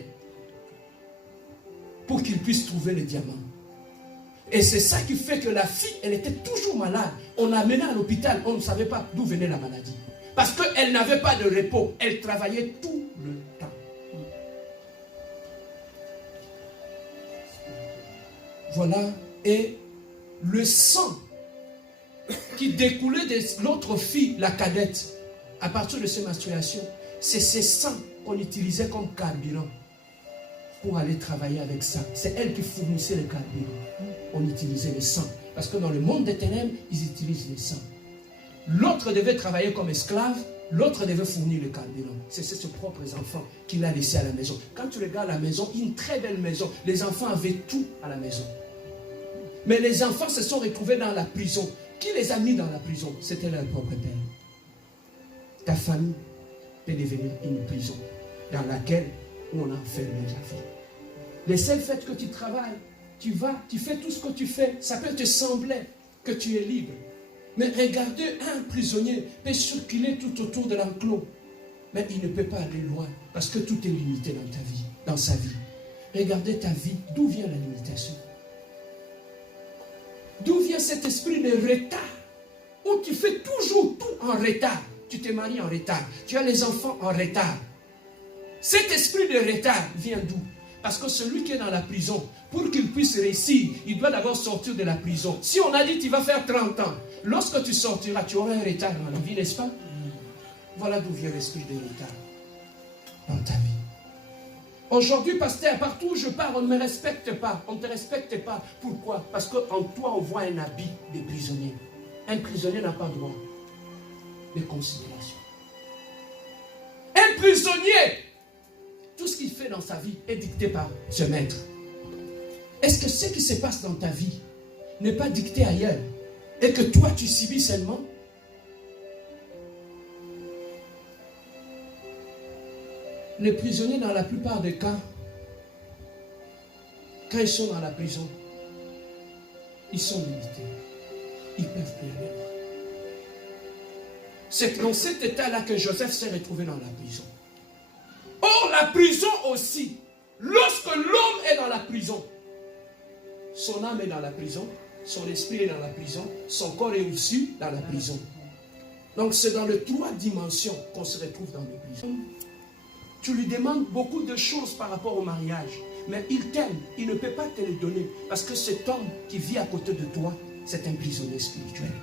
pour qu'ils puissent trouver les diamants. Et c'est ça qui fait que la fille, elle était toujours malade. On l'a amenée à l'hôpital, on ne savait pas d'où venait la maladie. Parce qu'elle n'avait pas de repos. Elle travaillait tout le temps. Voilà. Et le sang qui découlait de l'autre fille, la cadette, à partir de ses menstruations, c'est ces sangs qu'on utilisait comme carburant pour aller travailler avec ça. C'est elle qui fournissait le carburant. On utilisait le sang. Parce que dans le monde des ténèbres, ils utilisent le sang. L'autre devait travailler comme esclave, l'autre devait fournir le carburant. C'est ses propres enfants qu'il a laissés à la maison. Quand tu regardes la maison, une très belle maison, les enfants avaient tout à la maison. Mais les enfants se sont retrouvés dans la prison. Qui les a mis dans la prison? C'était leur propre père. Ta famille peut devenir une prison dans laquelle on enferme la vie. Les seuls faits que tu travailles, tu vas, tu fais tout ce que tu fais, ça peut te sembler que tu es libre. Mais regardez, un prisonnier peut circuler tout autour de l'enclos, mais il ne peut pas aller loin parce que tout est limité dans ta vie, dans sa vie. Regardez ta vie, d'où vient la limitation? D'où vient cet esprit de retard où tu fais toujours tout en retard? Tu te maries en retard, tu as les enfants en retard. Cet esprit de retard vient d'où? Parce que celui qui est dans la prison, pour qu'il puisse réussir, il doit d'abord sortir de la prison. Si on a dit tu vas faire 30 ans, lorsque tu sortiras, tu auras un retard dans la vie, n'est-ce pas? Voilà d'où vient l'esprit de retard dans ta vie. Aujourd'hui, pasteur, partout où je pars, on ne me respecte pas. On ne te respecte pas. Pourquoi? Parce qu'en toi, on voit un habit de prisonnier. Un prisonnier n'a pas droit de considération. Un prisonnier, tout ce qu'il fait dans sa vie est dicté par ce maître. Est-ce que ce qui se passe dans ta vie n'est pas dicté ailleurs et que toi, tu subis seulement? Les prisonniers, dans la plupart des cas, quand ils sont dans la prison, ils sont limités. Ils peuvent plus aller loin. C'est dans cet état-là que Joseph s'est retrouvé dans la prison. Or, la prison aussi, lorsque l'homme est dans la prison, son âme est dans la prison, son esprit est dans la prison, son corps est aussi dans la prison. Donc, c'est dans les 3 dimensions qu'on se retrouve dans les prisons. Tu lui demandes beaucoup de choses par rapport au mariage. Mais il t'aime, il ne peut pas te les donner. Parce que cet homme qui vit à côté de toi, c'est un prisonnier spirituel.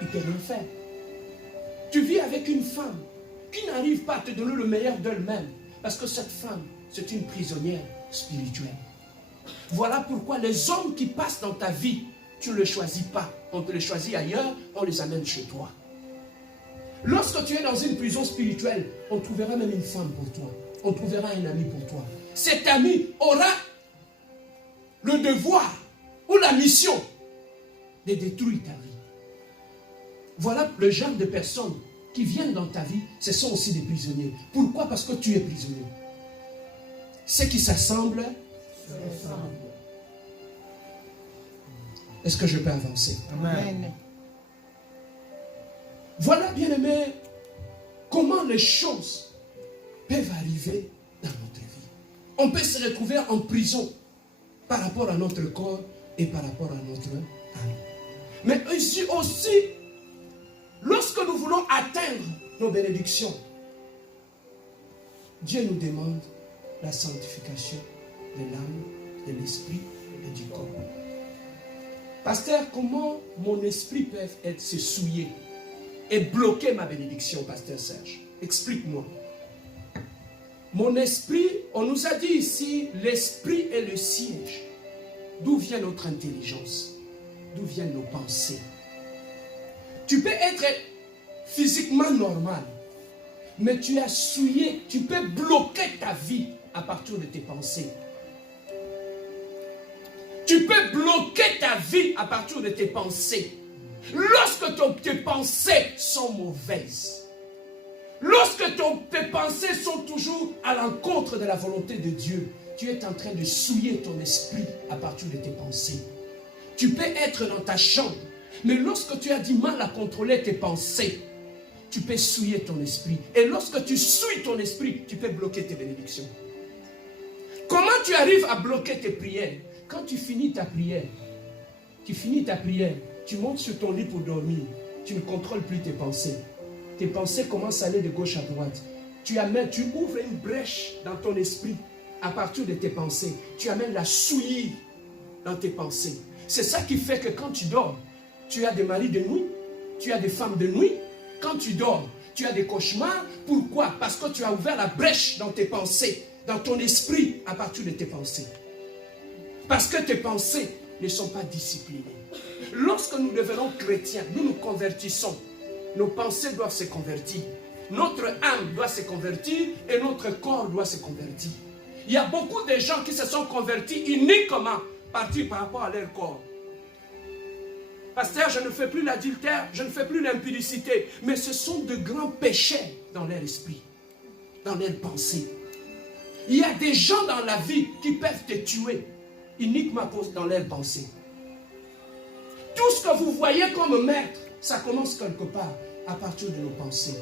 Il ne peut rien faire. Tu vis avec une femme qui n'arrive pas à te donner le meilleur d'elle-même. Parce que cette femme, c'est une prisonnière spirituelle. Voilà pourquoi les hommes qui passent dans ta vie, tu ne les choisis pas. On te les choisit ailleurs, on les amène chez toi. Lorsque tu es dans une prison spirituelle, on trouvera même une femme pour toi. On trouvera un ami pour toi. Cet ami aura le devoir ou la mission de détruire ta vie. Voilà le genre de personnes qui viennent dans ta vie, ce sont aussi des prisonniers. Pourquoi? Parce que tu es prisonnier. Ceux qui s'assemblent, est-ce que je peux avancer? Amen. Voilà, bien-aimés, comment les choses peuvent arriver dans notre vie. On peut se retrouver en prison par rapport à notre corps et par rapport à notre âme. Mais ici aussi, lorsque nous voulons atteindre nos bénédictions, Dieu nous demande la sanctification de l'âme, de l'esprit et du corps. Pasteur, comment mon esprit peut être se souiller et bloquer ma bénédiction, Pasteur Serge? Explique-moi. Mon esprit, on nous a dit ici, l'esprit est le siège. D'où vient notre intelligence? D'où viennent nos pensées? Tu peux être physiquement normal, mais tu as souillé, tu peux bloquer ta vie à partir de tes pensées. Tu peux bloquer ta vie à partir de tes pensées. Lorsque tes pensées sont mauvaises, lorsque tes pensées sont toujours à l'encontre de la volonté de Dieu, tu es en train de souiller ton esprit à partir de tes pensées. Tu peux être dans ta chambre, mais lorsque tu as du mal à contrôler tes pensées, tu peux souiller ton esprit. Et lorsque tu souilles ton esprit, tu peux bloquer tes bénédictions. Comment tu arrives à bloquer tes prières? Quand tu finis ta prière, tu montes sur ton lit pour dormir, tu ne contrôles plus tes pensées. Tes pensées commencent à aller de gauche à droite. Tu ouvres une brèche dans ton esprit à partir de tes pensées. Tu amènes la souillie dans tes pensées. C'est ça qui fait que quand tu dors, tu as des maris de nuit, tu as des femmes de nuit. Quand tu dors, tu as des cauchemars. Pourquoi? Parce que tu as ouvert la brèche dans tes pensées, dans ton esprit à partir de tes pensées. Parce que tes pensées ne sont pas disciplinées. Lorsque nous devenons chrétiens, nous nous convertissons. Nos pensées doivent se convertir. Notre âme doit se convertir et notre corps doit se convertir. Il y a beaucoup de gens qui se sont convertis uniquement par rapport à leur corps. Pasteur, je ne fais plus l'adultère, je ne fais plus l'impudicité, mais ce sont de grands péchés dans leur esprit, dans leurs pensées. Il y a des gens dans la vie qui peuvent te tuer uniquement dans leurs pensées. Tout ce que vous voyez comme maître, ça commence quelque part à partir de nos pensées.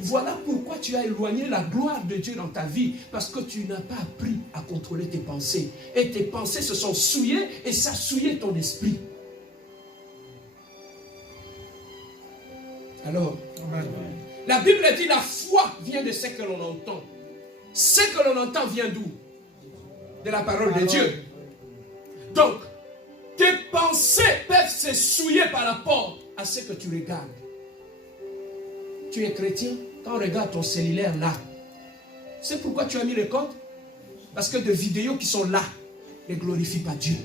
Voilà pourquoi tu as éloigné la gloire de Dieu dans ta vie, parce que tu n'as pas appris à contrôler tes pensées. Et tes pensées se sont souillées et ça a souillé ton esprit. Alors, la Bible dit la foi vient de ce que l'on entend. Ce que l'on entend vient d'où? De la parole de Dieu. Donc, tes pensées peuvent se souiller par rapport à ce que tu regardes. Tu es chrétien, quand on regarde ton cellulaire là, c'est pourquoi tu as mis le code? Parce que des vidéos qui sont là ne glorifient pas Dieu.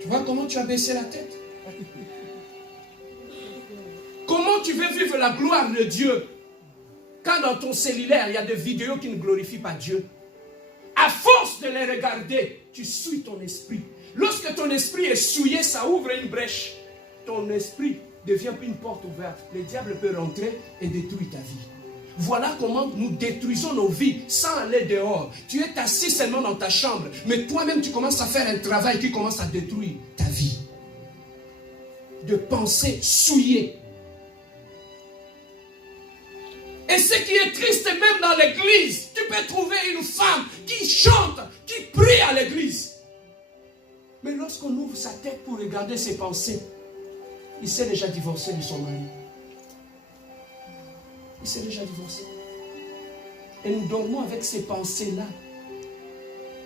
Tu vois comment tu as baissé la tête? Comment tu veux vivre la gloire de Dieu quand dans ton cellulaire il y a des vidéos qui ne glorifient pas Dieu? À force de les regarder, tu souilles ton esprit. Lorsque ton esprit est souillé, ça ouvre une brèche. Ton esprit devient une porte ouverte. Le diable peut rentrer et détruire ta vie. Voilà comment nous détruisons nos vies sans aller dehors. Tu es assis seulement dans ta chambre, mais toi-même tu commences à faire un travail qui commence à détruire ta vie. De pensées souillées. Et ce qui est triste, même dans l'église, tu peux trouver une femme qui chante, qui prie à l'église. Mais lorsqu'on ouvre sa tête pour regarder ses pensées, il s'est déjà divorcé de son mari. Il s'est déjà divorcé. Et nous dormons avec ces pensées-là.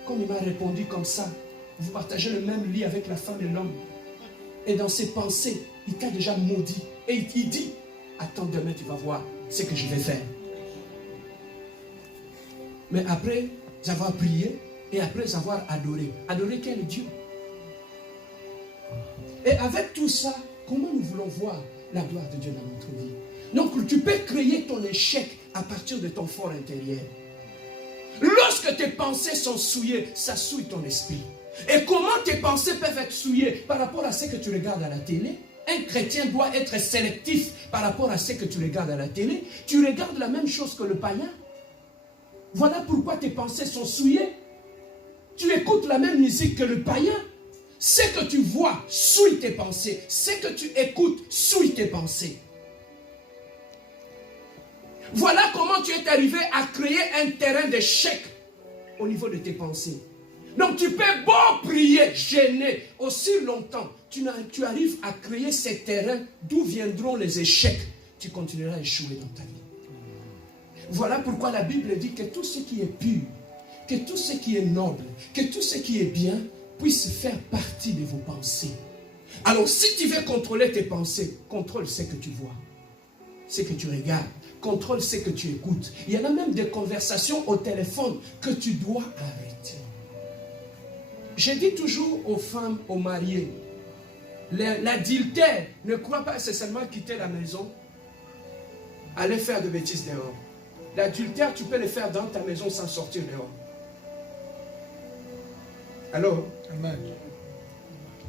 Comme il m'a répondu comme ça, vous partagez le même lit avec la femme et l'homme. Et dans ses pensées, il t'a déjà maudit. Et il dit, attends demain tu vas voir ce que je vais faire. Mais après avoir prié et après avoir adoré. Adoré quel Dieu? Et avec tout ça, comment nous voulons voir la gloire de Dieu dans notre vie? Donc tu peux créer ton échec à partir de ton fort intérieur. Lorsque tes pensées sont souillées, ça souille ton esprit. Et comment tes pensées peuvent être souillées par rapport à ce que tu regardes à la télé? Un chrétien doit être sélectif par rapport à ce que tu regardes à la télé. Tu regardes la même chose que le païen. Voilà pourquoi tes pensées sont souillées. Tu écoutes la même musique que le païen. Ce que tu vois souille tes pensées. Ce que tu écoutes souille tes pensées. Voilà comment tu es arrivé à créer un terrain d'échec au niveau de tes pensées. Donc tu peux beau prier, gêner aussi longtemps. Tu arrives à créer ces terrains d'où viendront les échecs. Tu continueras à échouer dans ta vie. Voilà pourquoi la Bible dit que tout ce qui est pur, que tout ce qui est noble, que tout ce qui est bien puisse faire partie de vos pensées. Alors si tu veux contrôler tes pensées, contrôle ce que tu vois, ce que tu regardes, contrôle ce que tu écoutes. Il y en a même des conversations au téléphone que tu dois arrêter. Je dis toujours aux femmes, aux mariés, l'adultère, ne crois pas c'est seulement quitter la maison, aller faire de bêtises dehors. L'adultère, tu peux le faire dans ta maison sans sortir dehors. Alors, amen.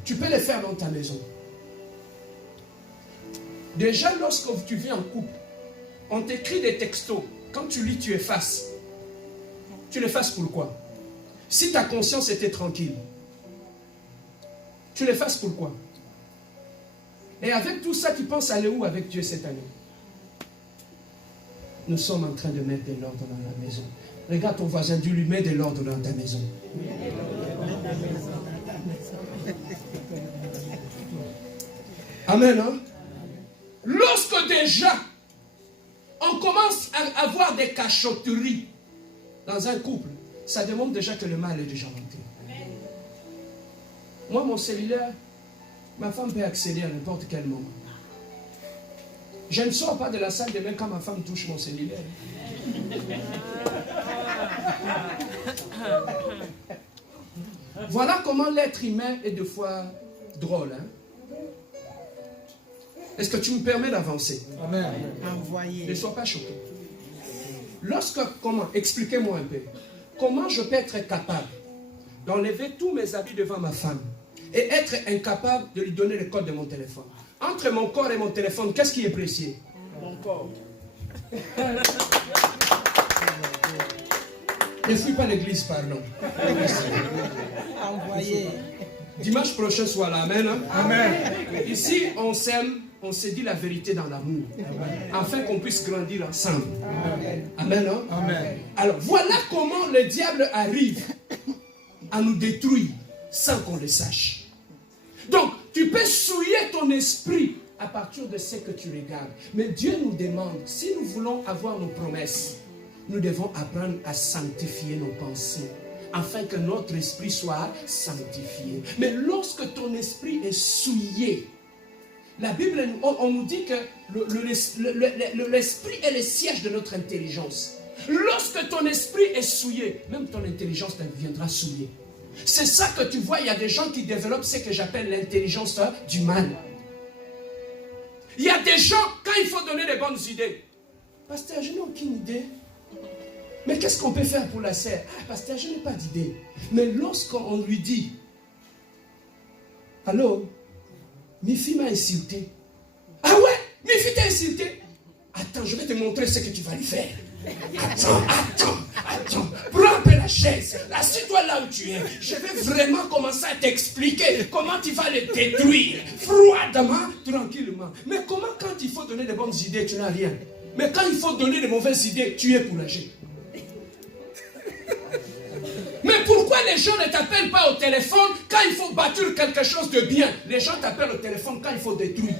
Tu peux le faire dans ta maison. Déjà, lorsque tu vis en couple, on t'écrit des textos. Quand tu lis, tu effaces. Tu l'effaces pourquoi? Si ta conscience était tranquille, tu l'effaces pourquoi? Et avec tout ça, tu penses aller où avec Dieu cette année? Nous sommes en train de mettre de l'ordre dans la maison. Regarde ton voisin, dis-lui, mets de l'ordre dans ta maison. Amen, hein? Lorsque déjà, on commence à avoir des cachotteries dans un couple, ça démontre déjà que le mal est déjà rentré. Moi, mon cellulaire, ma femme peut accéder à n'importe quel moment. Je ne sors pas de la salle de bain quand ma femme touche mon cellulaire. Voilà comment l'être humain est deux fois drôle. Hein? Est-ce que tu me permets d'avancer? Amen. Ne sois pas choqué. Comment? Expliquez-moi un peu. Comment je peux être capable d'enlever tous mes habits devant ma femme et être incapable de lui donner le code de mon téléphone? Entre mon corps et mon téléphone, qu'est-ce qui est précieux? Mon corps. Ne fuis pas l'église, pardon. Envoyé. Dimanche prochain, sois là. Amen. Hein? Amen. Ici, on s'aime, on se dit la vérité dans l'amour. Afin qu'on puisse grandir ensemble. Amen. Amen. Hein? Amen. Alors, voilà comment le diable arrive à nous détruire sans qu'on le sache. Donc, tu peux souiller ton esprit à partir de ce que tu regardes. Mais Dieu nous demande, si nous voulons avoir nos promesses, nous devons apprendre à sanctifier nos pensées, afin que notre esprit soit sanctifié. Mais lorsque ton esprit est souillé, la Bible, on nous dit que l'esprit est le siège de notre intelligence. Lorsque ton esprit est souillé, même ton intelligence deviendra souillée. C'est ça que tu vois, il y a des gens qui développent ce que j'appelle l'intelligence du mal. Il y a des gens, quand il faut donner des bonnes idées, pasteur, je n'ai aucune idée. Mais qu'est-ce qu'on peut faire pour la sœur? Ah, pasteur, je n'ai pas d'idée. Mais lorsqu'on lui dit, allô, Mifi m'a insulté. Ah ouais, Mifi t'a insulté? Attends, je vais te montrer ce que tu vas lui faire. Attends. Prends un peu la chaise. Assieds-toi là où tu es. Je vais vraiment commencer à t'expliquer comment tu vas le détruire. Froidement, tranquillement. Mais comment quand il faut donner de bonnes idées, tu n'as rien? Mais quand il faut donner de mauvaises idées, tu es courageux. Mais pourquoi les gens ne t'appellent pas au téléphone quand il faut bâtir quelque chose de bien? Les gens t'appellent au téléphone quand il faut détruire.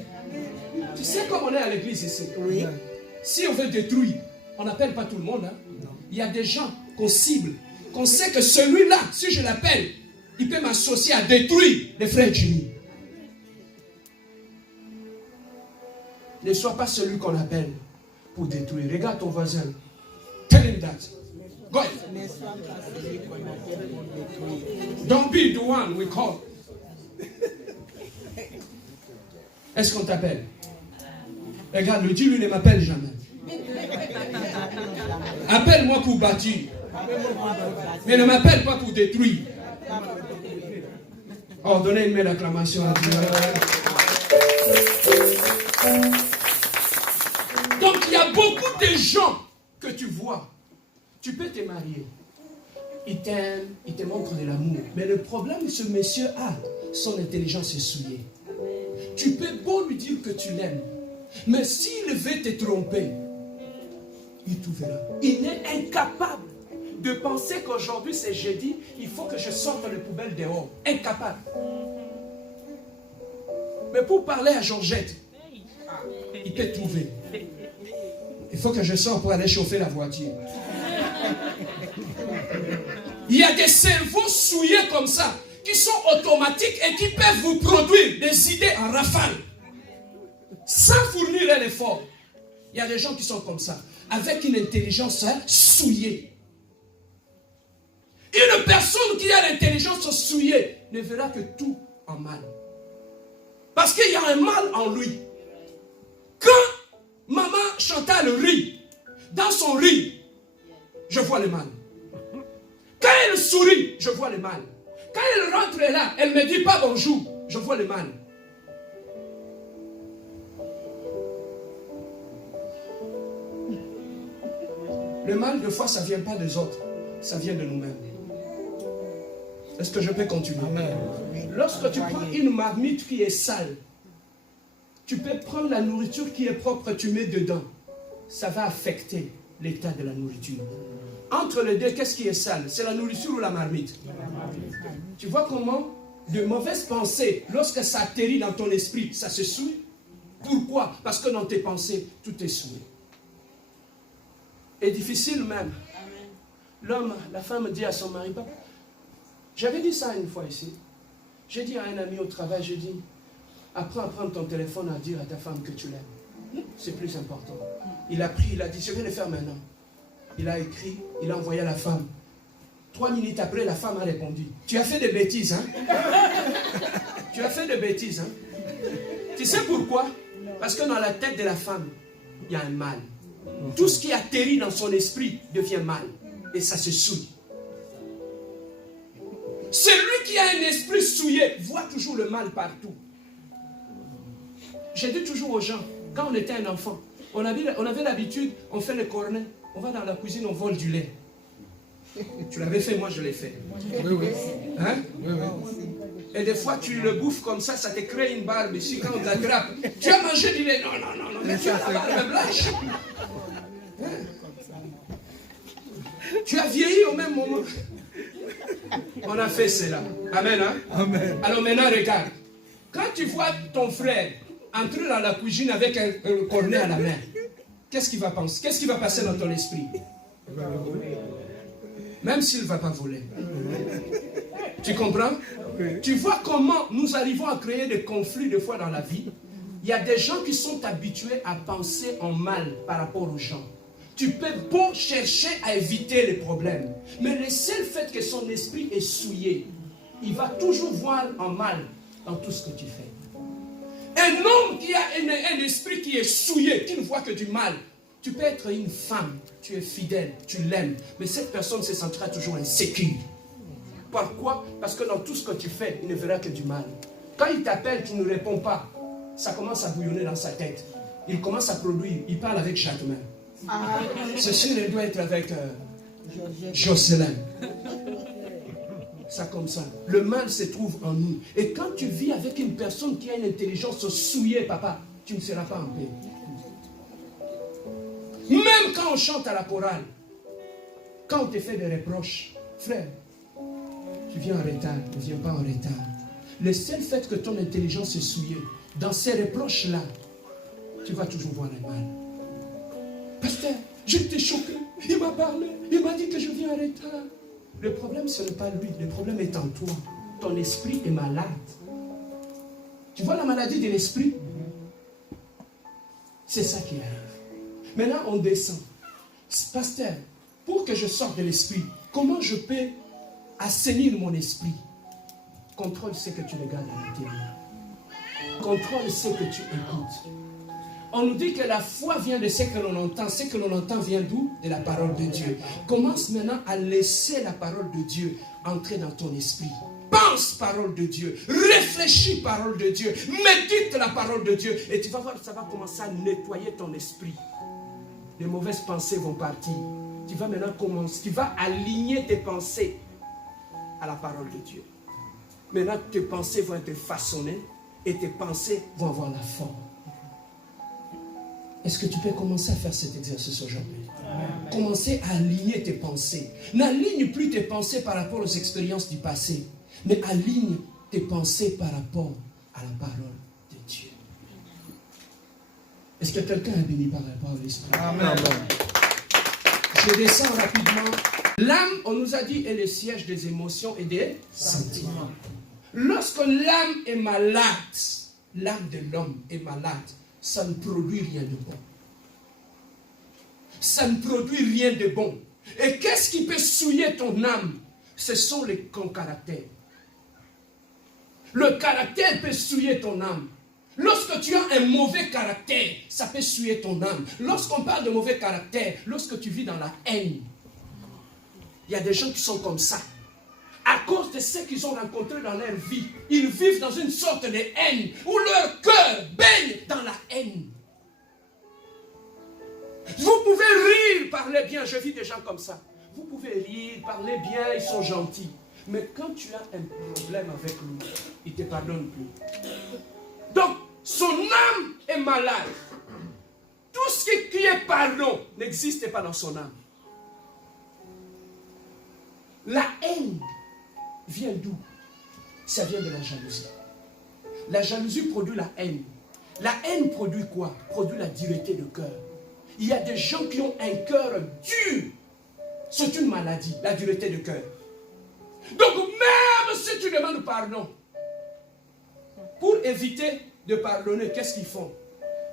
Tu sais comme on est à l'église ici? Oui. Si on veut détruire, on n'appelle pas tout le monde. Hein? Il y a des gens qu'on cible, qu'on sait que celui-là, si je l'appelle, il peut m'associer à détruire les frères Jimmy. Ne sois pas celui qu'on appelle pour détruire. Regarde ton voisin. Tell him that. Go ahead. Don't be the one we call. Est-ce qu'on t'appelle? Regarde, le Dieu lui ne m'appelle jamais. Appelle-moi pour bâtir. Mais ne m'appelle pas pour détruire. Oh, donnez une belle acclamation à Dieu. Donc, il y a beaucoup de gens que tu vois. Tu peux te marier. Il t'aime, il te montre de l'amour. Mais le problème que ce monsieur a, son intelligence est souillée. Tu peux beau lui dire que tu l'aimes. Mais s'il veut te tromper, il te verra. Il est incapable de penser qu'aujourd'hui c'est jeudi, il faut que je sorte les poubelles dehors. Incapable. Mais pour parler à Georgette, il peut trouver. Il faut que je sorte pour aller chauffer la voiture. Il y a des cerveaux souillés comme ça, qui sont automatiques et qui peuvent vous produire des idées en rafale, sans fournir un effort. Il y a des gens qui sont comme ça, avec une intelligence souillée. Une personne qui a l'intelligence souillée ne verra que tout en mal. Parce qu'il y a un mal en lui. Quand maman Chantal rit, dans son rire, je vois le mal. Quand elle sourit, je vois le mal. Quand elle rentre là, elle ne me dit pas bonjour, je vois le mal. Le mal, des fois, ça ne vient pas des autres, ça vient de nous-mêmes. Est-ce que je peux continuer? Amen. Lorsque tu prends une marmite qui est sale, tu peux prendre la nourriture qui est propre, tu mets dedans. Ça va affecter l'état de la nourriture. Entre les deux, qu'est-ce qui est sale? C'est la nourriture ou la marmite? Tu vois comment de mauvaises pensées, lorsque ça atterrit dans ton esprit, ça se souille? Pourquoi? Parce que dans tes pensées, tout est souillé. Et difficile même. L'homme, la femme dit à son mari, j'avais dit ça une fois ici. J'ai dit à un ami au travail, j'ai dit, apprends à prendre ton téléphone à dire à ta femme que tu l'aimes. C'est plus important. Il a pris, il a dit, je vais le faire maintenant. Il a écrit, il a envoyé à la femme. 3 minutes après, la femme a répondu, tu as fait des bêtises, hein? Tu as fait des bêtises, hein? Tu sais pourquoi? Parce que dans la tête de la femme, il y a un mal. Tout ce qui atterrit dans son esprit devient mal. Et ça se souille. Celui qui a un esprit souillé voit toujours le mal partout. J'ai dit toujours aux gens, quand on était un enfant, on avait l'habitude, on fait le cornet, on va dans la cuisine, on vole du lait. Tu l'avais fait, moi je l'ai fait. Oui, oui. Hein? Oui, oui. Et des fois tu le bouffes comme ça te crée une barbe ici quand on t'attrape. Tu as mangé du lait? Non, non, non, non, mais tu as la barbe blanche. Hein? Tu as vieilli au même moment. On a fait cela. Amen, hein? Amen. Alors maintenant regarde. Quand tu vois ton frère entrer dans la cuisine avec un cornet à la main, qu'est-ce qu'il va penser? Qu'est-ce qui va passer dans ton esprit? Même s'il ne va pas voler. Tu comprends? Tu vois comment nous arrivons à créer des conflits des fois dans la vie? Il y a des gens qui sont habitués à penser en mal par rapport aux gens. Tu peux pas chercher à éviter les problèmes. Mais le seul fait que son esprit est souillé, il va toujours voir en mal dans tout ce que tu fais. Un homme qui a un esprit qui est souillé, qui ne voit que du mal, tu peux être une femme, tu es fidèle, tu l'aimes, mais cette personne se sentira toujours insécure. Pourquoi? Parce que dans tout ce que tu fais, il ne verra que du mal. Quand il t'appelle, tu ne réponds pas, ça commence à bouillonner dans sa tête. Il commence à produire, il parle avec Jacquemin. C'est sûr, il doit être avec Jocelyn. Ça comme ça. Le mal se trouve en nous. Et quand tu vis avec une personne qui a une intelligence souillée, papa, tu ne seras pas en paix. Même quand on chante à la chorale, quand on te fait des reproches, frère, tu viens en retard, ne viens pas en retard. Le seul fait que ton intelligence est souillée, dans ces reproches-là, tu vas toujours voir le mal. Pasteur, j'étais choqué, il m'a parlé, il m'a dit que je viens en retard. Le problème, ce n'est pas lui, le problème est en toi. Ton esprit est malade. Tu vois la maladie de l'esprit? C'est ça qui arrive. Maintenant, on descend. Pasteur, pour que je sorte de l'esprit, comment je peux assainir mon esprit? Contrôle ce que tu regardes à l'intérieur. Contrôle ce que tu écoutes. On nous dit que la foi vient de ce que l'on entend. Ce que l'on entend vient d'où? De la parole de Dieu. Commence maintenant à laisser la parole de Dieu entrer dans ton esprit. Bam! pense parole de Dieu, réfléchis parole de Dieu, médite la parole de Dieu et tu vas voir, ça va commencer à nettoyer ton esprit. Les mauvaises pensées vont partir. Tu vas maintenant commencer, tu vas aligner tes pensées à la parole de Dieu. Maintenant, tes pensées vont être façonnées et tes pensées vont avoir la forme. Est-ce que tu peux commencer à faire cet exercice aujourd'hui? Commencer à aligner tes pensées. N'aligne plus tes pensées par rapport aux expériences du passé, mais aligne tes pensées par rapport à la parole de Dieu. Est-ce que quelqu'un est béni par rapport à l'esprit? Amen. Je descends rapidement. L'âme, on nous a dit, est le siège des émotions et des sentiments. Lorsque l'âme est malade, l'âme de l'homme est malade, ça ne produit rien de bon. Ça ne produit rien de bon. Et qu'est-ce qui peut souiller ton âme? Ce sont ton caractère. Le caractère peut souiller ton âme. Lorsque tu as un mauvais caractère, ça peut souiller ton âme. Lorsqu'on parle de mauvais caractère, lorsque tu vis dans la haine, il y a des gens qui sont comme ça. À cause de ce qu'ils ont rencontré dans leur vie, ils vivent dans une sorte de haine, où leur cœur baigne dans la haine. Vous pouvez rire, parler bien, je vis des gens comme ça. Vous pouvez rire, parler bien, ils sont gentils. Mais quand tu as un problème avec lui, il ne te pardonne plus. Donc, son âme est malade. Tout ce qui est pardon n'existe pas dans son âme. La haine vient d'où? Ça vient de la jalousie. La jalousie produit la haine. La haine produit quoi? Produit la dureté de cœur. Il y a des gens qui ont un cœur dur. C'est une maladie, la dureté de cœur. Donc même si tu demandes pardon, pour éviter de pardonner, qu'est-ce qu'ils font?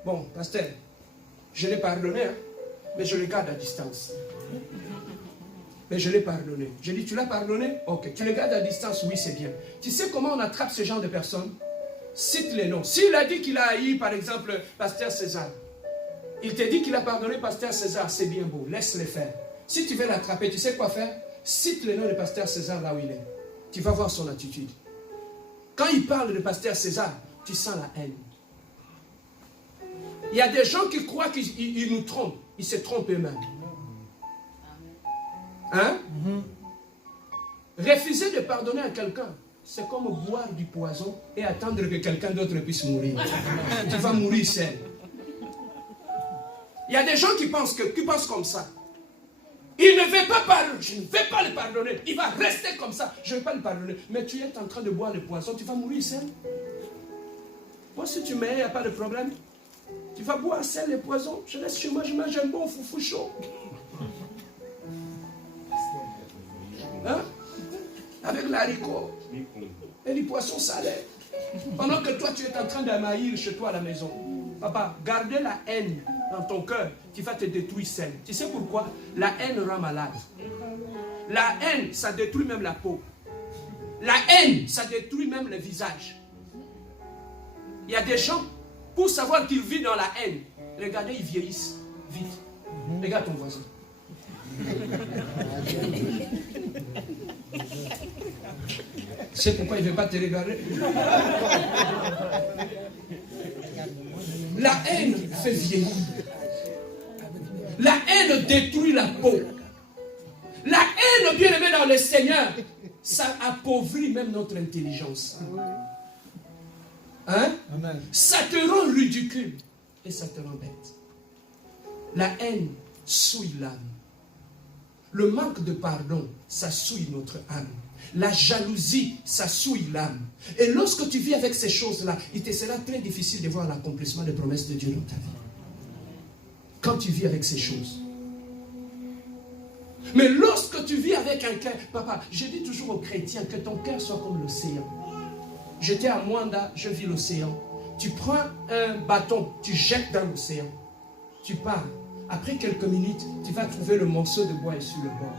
Bon, pasteur, je l'ai pardonné, hein, mais je le garde à distance. Mais je l'ai pardonné. Je dis, tu l'as pardonné? Ok. Tu le gardes à distance? Oui, c'est bien. Tu sais comment on attrape ce genre de personnes? Cite les noms. S'il a dit qu'il a haï, par exemple, pasteur César, il te dit qu'il a pardonné pasteur César, c'est bien beau, laisse-le faire. Si tu veux l'attraper, tu sais quoi faire? Cite le nom de pasteur César là où il est. Tu vas voir son attitude. Quand il parle de pasteur César, tu sens la haine. Il y a des gens qui croient qu'ils nous trompent. Ils se trompent eux-mêmes. Hein? Refuser de pardonner à quelqu'un, c'est comme boire du poison et attendre que quelqu'un d'autre puisse mourir. Tu vas mourir seul. Il y a des gens qui pensent comme ça. Il ne veut pas pardonner. Je ne vais pas le pardonner. Il va rester comme ça. Je ne vais pas le pardonner. Mais tu es en train de boire le poison. Tu vas mourir seul. Moi, si tu mets, il n'y a pas de problème. Tu vas boire seul le poison. Je laisse chez moi, je mange un bon foufou chaud. Hein? Avec l'haricot et du poisson salé. Pendant que toi, tu es en train d'amaillir chez toi à la maison. Papa, garder la haine dans ton cœur, tu vas te détruire seul. Tu sais pourquoi? La haine rend malade. La haine, ça détruit même la peau. La haine, ça détruit même le visage. Il y a des gens, pour savoir qu'ils vivent dans la haine, regardez, ils vieillissent vite. Regarde ton voisin. C'est pourquoi il ne veut pas te regarder. La haine fait vieillir. La haine détruit la peau. La haine, bien aimé dans le Seigneur, ça appauvrit même notre intelligence. Hein? Amen. Ça te rend ridicule et ça te rend bête. La haine souille l'âme. Le manque de pardon, ça souille notre âme. La jalousie, ça souille l'âme. Et lorsque tu vis avec ces choses-là, il te sera très difficile de voir l'accomplissement des promesses de Dieu dans ta vie. Quand tu vis avec ces choses. Mais lorsque tu vis avec un cœur, papa, je dis toujours aux chrétiens que ton cœur soit comme l'océan. J'étais à Mwanda, je vis l'océan. Tu prends un bâton, tu jettes dans l'océan. Tu pars. Après quelques minutes, tu vas trouver le morceau de bois sur le bord.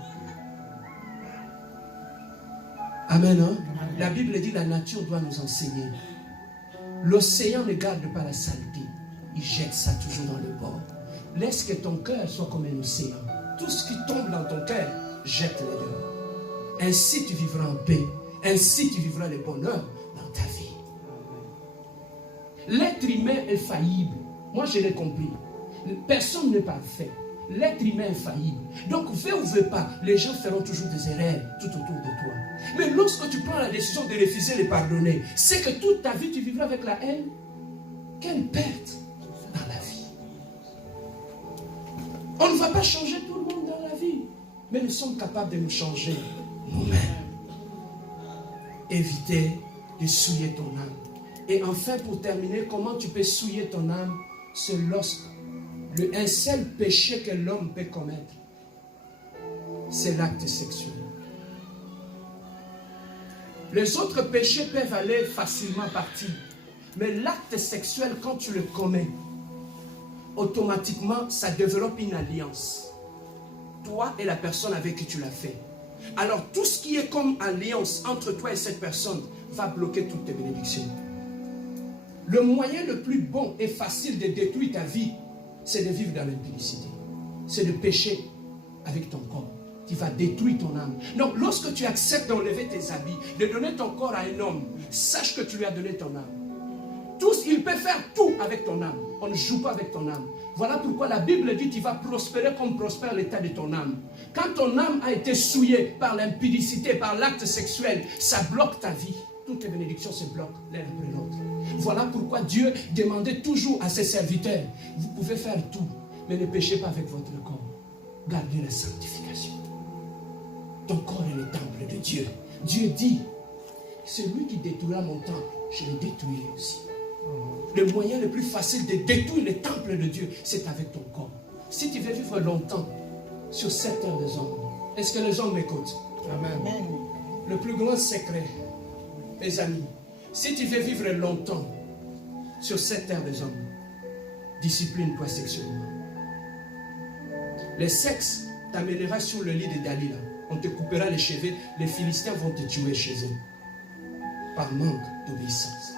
Amen. Hein? La Bible dit que la nature doit nous enseigner. L'océan ne garde pas la saleté. Il jette ça toujours dans le bord. Laisse que ton cœur soit comme un océan. Tout ce qui tombe dans ton cœur, jette-le dehors. Ainsi tu vivras en paix Ainsi, tu vivras le bonheur dans ta vie. L'être humain est faillible. Moi, je l'ai compris. Personne n'est parfait. L'être humain est faillible. Donc, veux ou veux pas, les gens feront toujours des erreurs tout autour de toi. Mais lorsque tu prends la décision de refuser les pardonner, c'est que toute ta vie, tu vivras avec la haine. Quelle perte dans la vie. On ne va pas changer tout le monde dans la vie, mais nous sommes capables de nous changer nous-mêmes. Éviter de souiller ton âme. Et enfin, pour terminer, comment tu peux souiller ton âme? C'est lorsque un seul péché que l'homme peut commettre, c'est l'acte sexuel. Les autres péchés peuvent aller facilement partir. Mais l'acte sexuel, quand tu le commets, automatiquement, ça développe une alliance. Toi et la personne avec qui tu l'as fait. Alors, tout ce qui est comme alliance entre toi et cette personne va bloquer toutes tes bénédictions. Le moyen le plus bon et facile de détruire ta vie, c'est de vivre dans l'impudicité. C'est de pécher avec ton corps. Qui va détruire ton âme. Donc, lorsque tu acceptes d'enlever tes habits, de donner ton corps à un homme, sache que tu lui as donné ton âme. Il peut faire tout avec ton âme. On ne joue pas avec ton âme. Voilà pourquoi la Bible dit qu'il va prospérer comme prospère l'état de ton âme. Quand ton âme a été souillée par l'impudicité, par l'acte sexuel, ça bloque ta vie. Toutes les bénédictions se bloquent l'un après l'autre. Voilà pourquoi Dieu demandait toujours à ses serviteurs, vous pouvez faire tout, mais ne péchez pas avec votre corps. Gardez la sanctification. Ton corps est le temple de Dieu. Dieu dit, celui qui détruira mon temple, je le détruirai aussi. Le moyen le plus facile de détruire le temple de Dieu, c'est avec ton corps. Si tu veux vivre longtemps sur cette terre des hommes, est-ce que les hommes m'écoutent? Amen. Le plus grand secret, mes amis, si tu veux vivre longtemps sur cette terre des hommes, discipline-toi sexuellement. Le sexe t'amènera sur le lit de Dalila. On te coupera les cheveux, les Philistins vont te tuer chez eux. Par manque d'obéissance.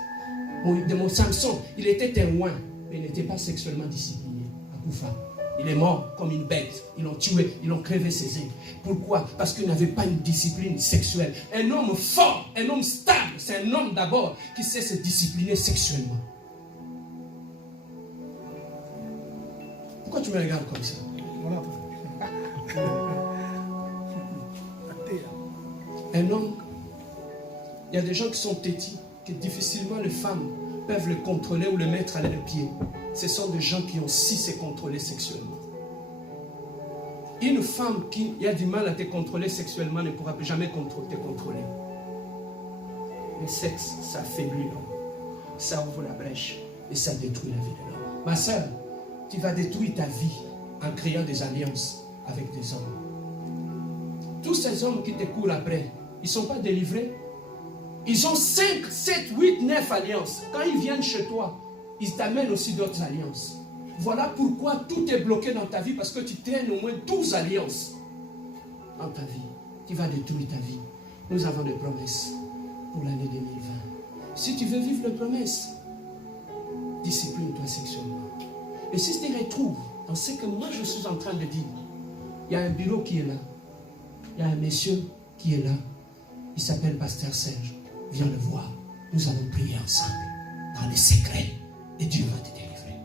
Mon Samson, il était un roi, mais il n'était pas sexuellement discipliné. À Koufa. Il est mort comme une bête. Ils l'ont tué, ils l'ont crevé ses ailes. Pourquoi? Parce qu'il n'avait pas une discipline sexuelle. Un homme fort, un homme stable, c'est un homme d'abord qui sait se discipliner sexuellement. Pourquoi tu me regardes comme ça? Un homme, il y a des gens qui sont têtis, que difficilement les femmes peuvent le contrôler ou le mettre à leurs pieds. Ce sont des gens qui ont su se contrôler sexuellement. Une femme qui a du mal à te contrôler sexuellement ne pourra plus jamais te contrôler. Le sexe, ça affaiblit l'homme. Ça ouvre la brèche et ça détruit la vie de l'homme. Ma soeur, tu vas détruire ta vie en créant des alliances avec des hommes. Tous ces hommes qui te courent après, ils ne sont pas délivrés. Ils ont 5, 7, 8, 9 alliances. Quand ils viennent chez toi, ils t'amènent aussi d'autres alliances. Voilà pourquoi tout est bloqué dans ta vie, parce que tu traînes au moins 12 alliances dans ta vie. Tu vas détruire ta vie. Nous avons des promesses pour l'année 2020. Si tu veux vivre les promesses, discipline-toi sexuellement. Et si tu te retrouves dans ce que moi je suis en train de dire, il y a un bureau qui est là. Il y a un monsieur qui est là. Il s'appelle Pasteur Serge. Viens le voir. Nous allons prier ensemble dans les secrets et Dieu va te délivrer.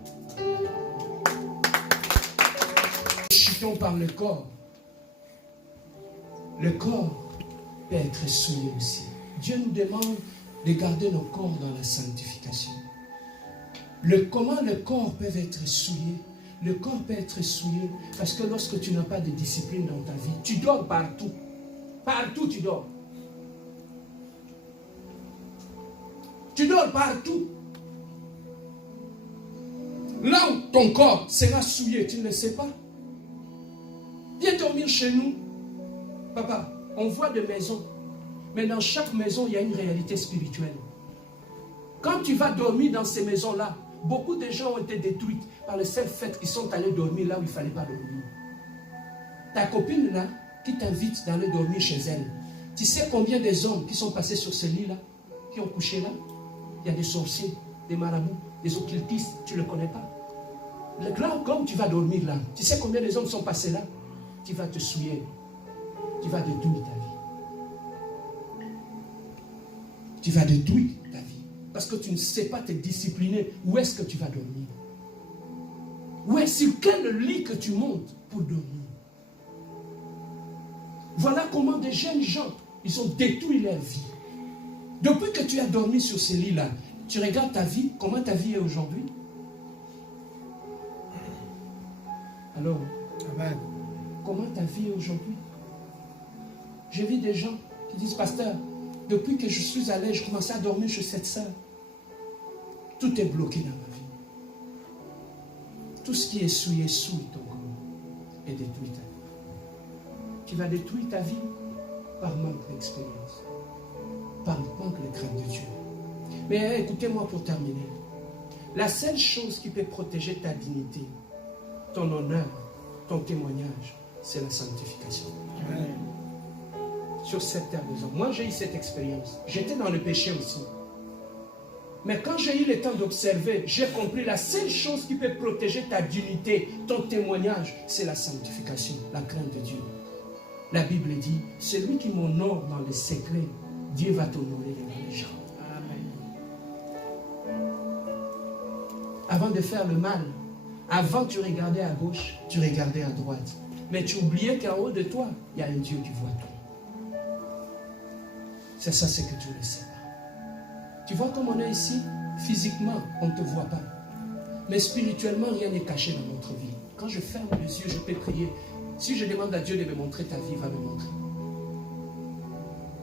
Chutons par le corps. Le corps peut être souillé aussi. Dieu nous demande de garder nos corps dans la sanctification. Comment le corps peut être souillé? Le corps peut être souillé parce que lorsque tu n'as pas de discipline dans ta vie, tu dors partout. Partout tu dors. Tu dors partout. Là où ton corps sera souillé, tu ne le sais pas. Viens dormir chez nous. Papa, on voit des maisons. Mais dans chaque maison, il y a une réalité spirituelle. Quand tu vas dormir dans ces maisons-là, beaucoup de gens ont été détruits par le seul fait qu'ils sont allés dormir là où il ne fallait pas dormir. Ta copine là, qui t'invite d'aller dormir chez elle, tu sais combien des hommes qui sont passés sur ce lit-là, qui ont couché là? Il y a des sorciers, des marabouts, des occultistes, tu ne le connais pas. Là, comme tu vas dormir là, tu sais combien des hommes sont passés là? Tu vas te souiller. Tu vas détruire ta vie. Tu vas détruire ta vie. Parce que tu ne sais pas te discipliner. Où est-ce que tu vas dormir? Sur quel lit que tu montes pour dormir? Voilà comment des jeunes gens, ils ont détruit leur vie. Depuis que tu as dormi sur ce lit-là, tu regardes ta vie, comment ta vie est aujourd'hui? Alors, amen. Comment ta vie est aujourd'hui? J'ai vu des gens qui disent, pasteur, depuis que je suis allé, je commençais à dormir chez cette sœur. Tout est bloqué dans ma vie. Tout ce qui est souillé ton corps et détruit ta vie. Tu vas détruire ta vie par manque d'expérience, par manque de crainte de Dieu. Mais écoutez-moi pour terminer. La seule chose qui peut protéger ta dignité, ton honneur, ton témoignage, c'est la sanctification. Amen. Sur cette terre des hommes. Moi, j'ai eu cette expérience. J'étais dans le péché aussi. Mais quand j'ai eu le temps d'observer, j'ai compris la seule chose qui peut protéger ta dignité, ton témoignage, c'est la sanctification, la crainte de Dieu. La Bible dit, celui qui m'honore dans les secrets, Dieu va t'honorer devant les gens. Amen. Avant de faire le mal, avant tu regardais à gauche, tu regardais à droite. Mais tu oubliais qu'en haut de toi, il y a un Dieu qui voit tout. C'est ça ce que tu ne sais pas. Tu vois comme on est ici, physiquement, on ne te voit pas. Mais spirituellement, rien n'est caché dans notre vie. Quand je ferme les yeux, je peux prier. Si je demande à Dieu de me montrer ta vie, il va me montrer.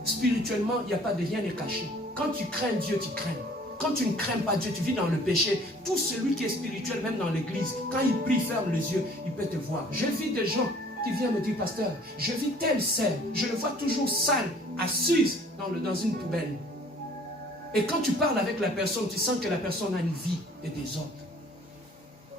Spirituellement, il n'y a pas de rien n'est caché. Quand tu crains Dieu, tu crains. Quand tu ne crains pas Dieu, tu vis dans le péché. Tout celui qui est spirituel, même dans l'église, quand il prie, ferme les yeux, il peut te voir. Je vis des gens qui viennent me dire, pasteur, je vis telle scène, je le vois toujours sale, assise dans une poubelle. Et quand tu parles avec la personne, tu sens que la personne a une vie et des ordres.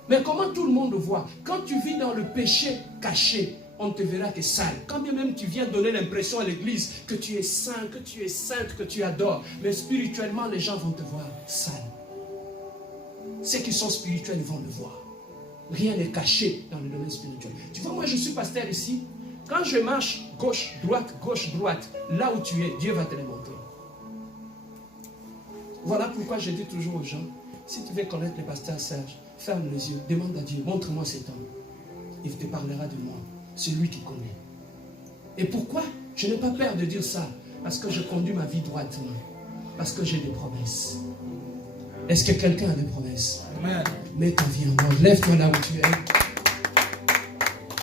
Mais comment tout le monde le voit? Quand tu vis dans le péché caché, on ne te verra que sale. Quand bien même tu viens donner l'impression à l'église que tu es saint, que tu es sainte, que tu adores, mais spirituellement, les gens vont te voir sale. Ceux qui sont spirituels vont le voir. Rien n'est caché dans le domaine spirituel. Tu vois, moi je suis pasteur ici. Quand je marche gauche, droite, là où tu es, Dieu va te le montrer. Voilà pourquoi je dis toujours aux gens, si tu veux connaître le pasteur Serge, ferme les yeux, demande à Dieu, montre-moi cet homme. Il te parlera de moi, celui qui connaît. Et pourquoi? Je n'ai pas peur de dire ça, parce que je conduis ma vie droitement, parce que j'ai des promesses. Est-ce que quelqu'un a des promesses? Amen. Mets ta vie en ordre, lève-toi là où tu es.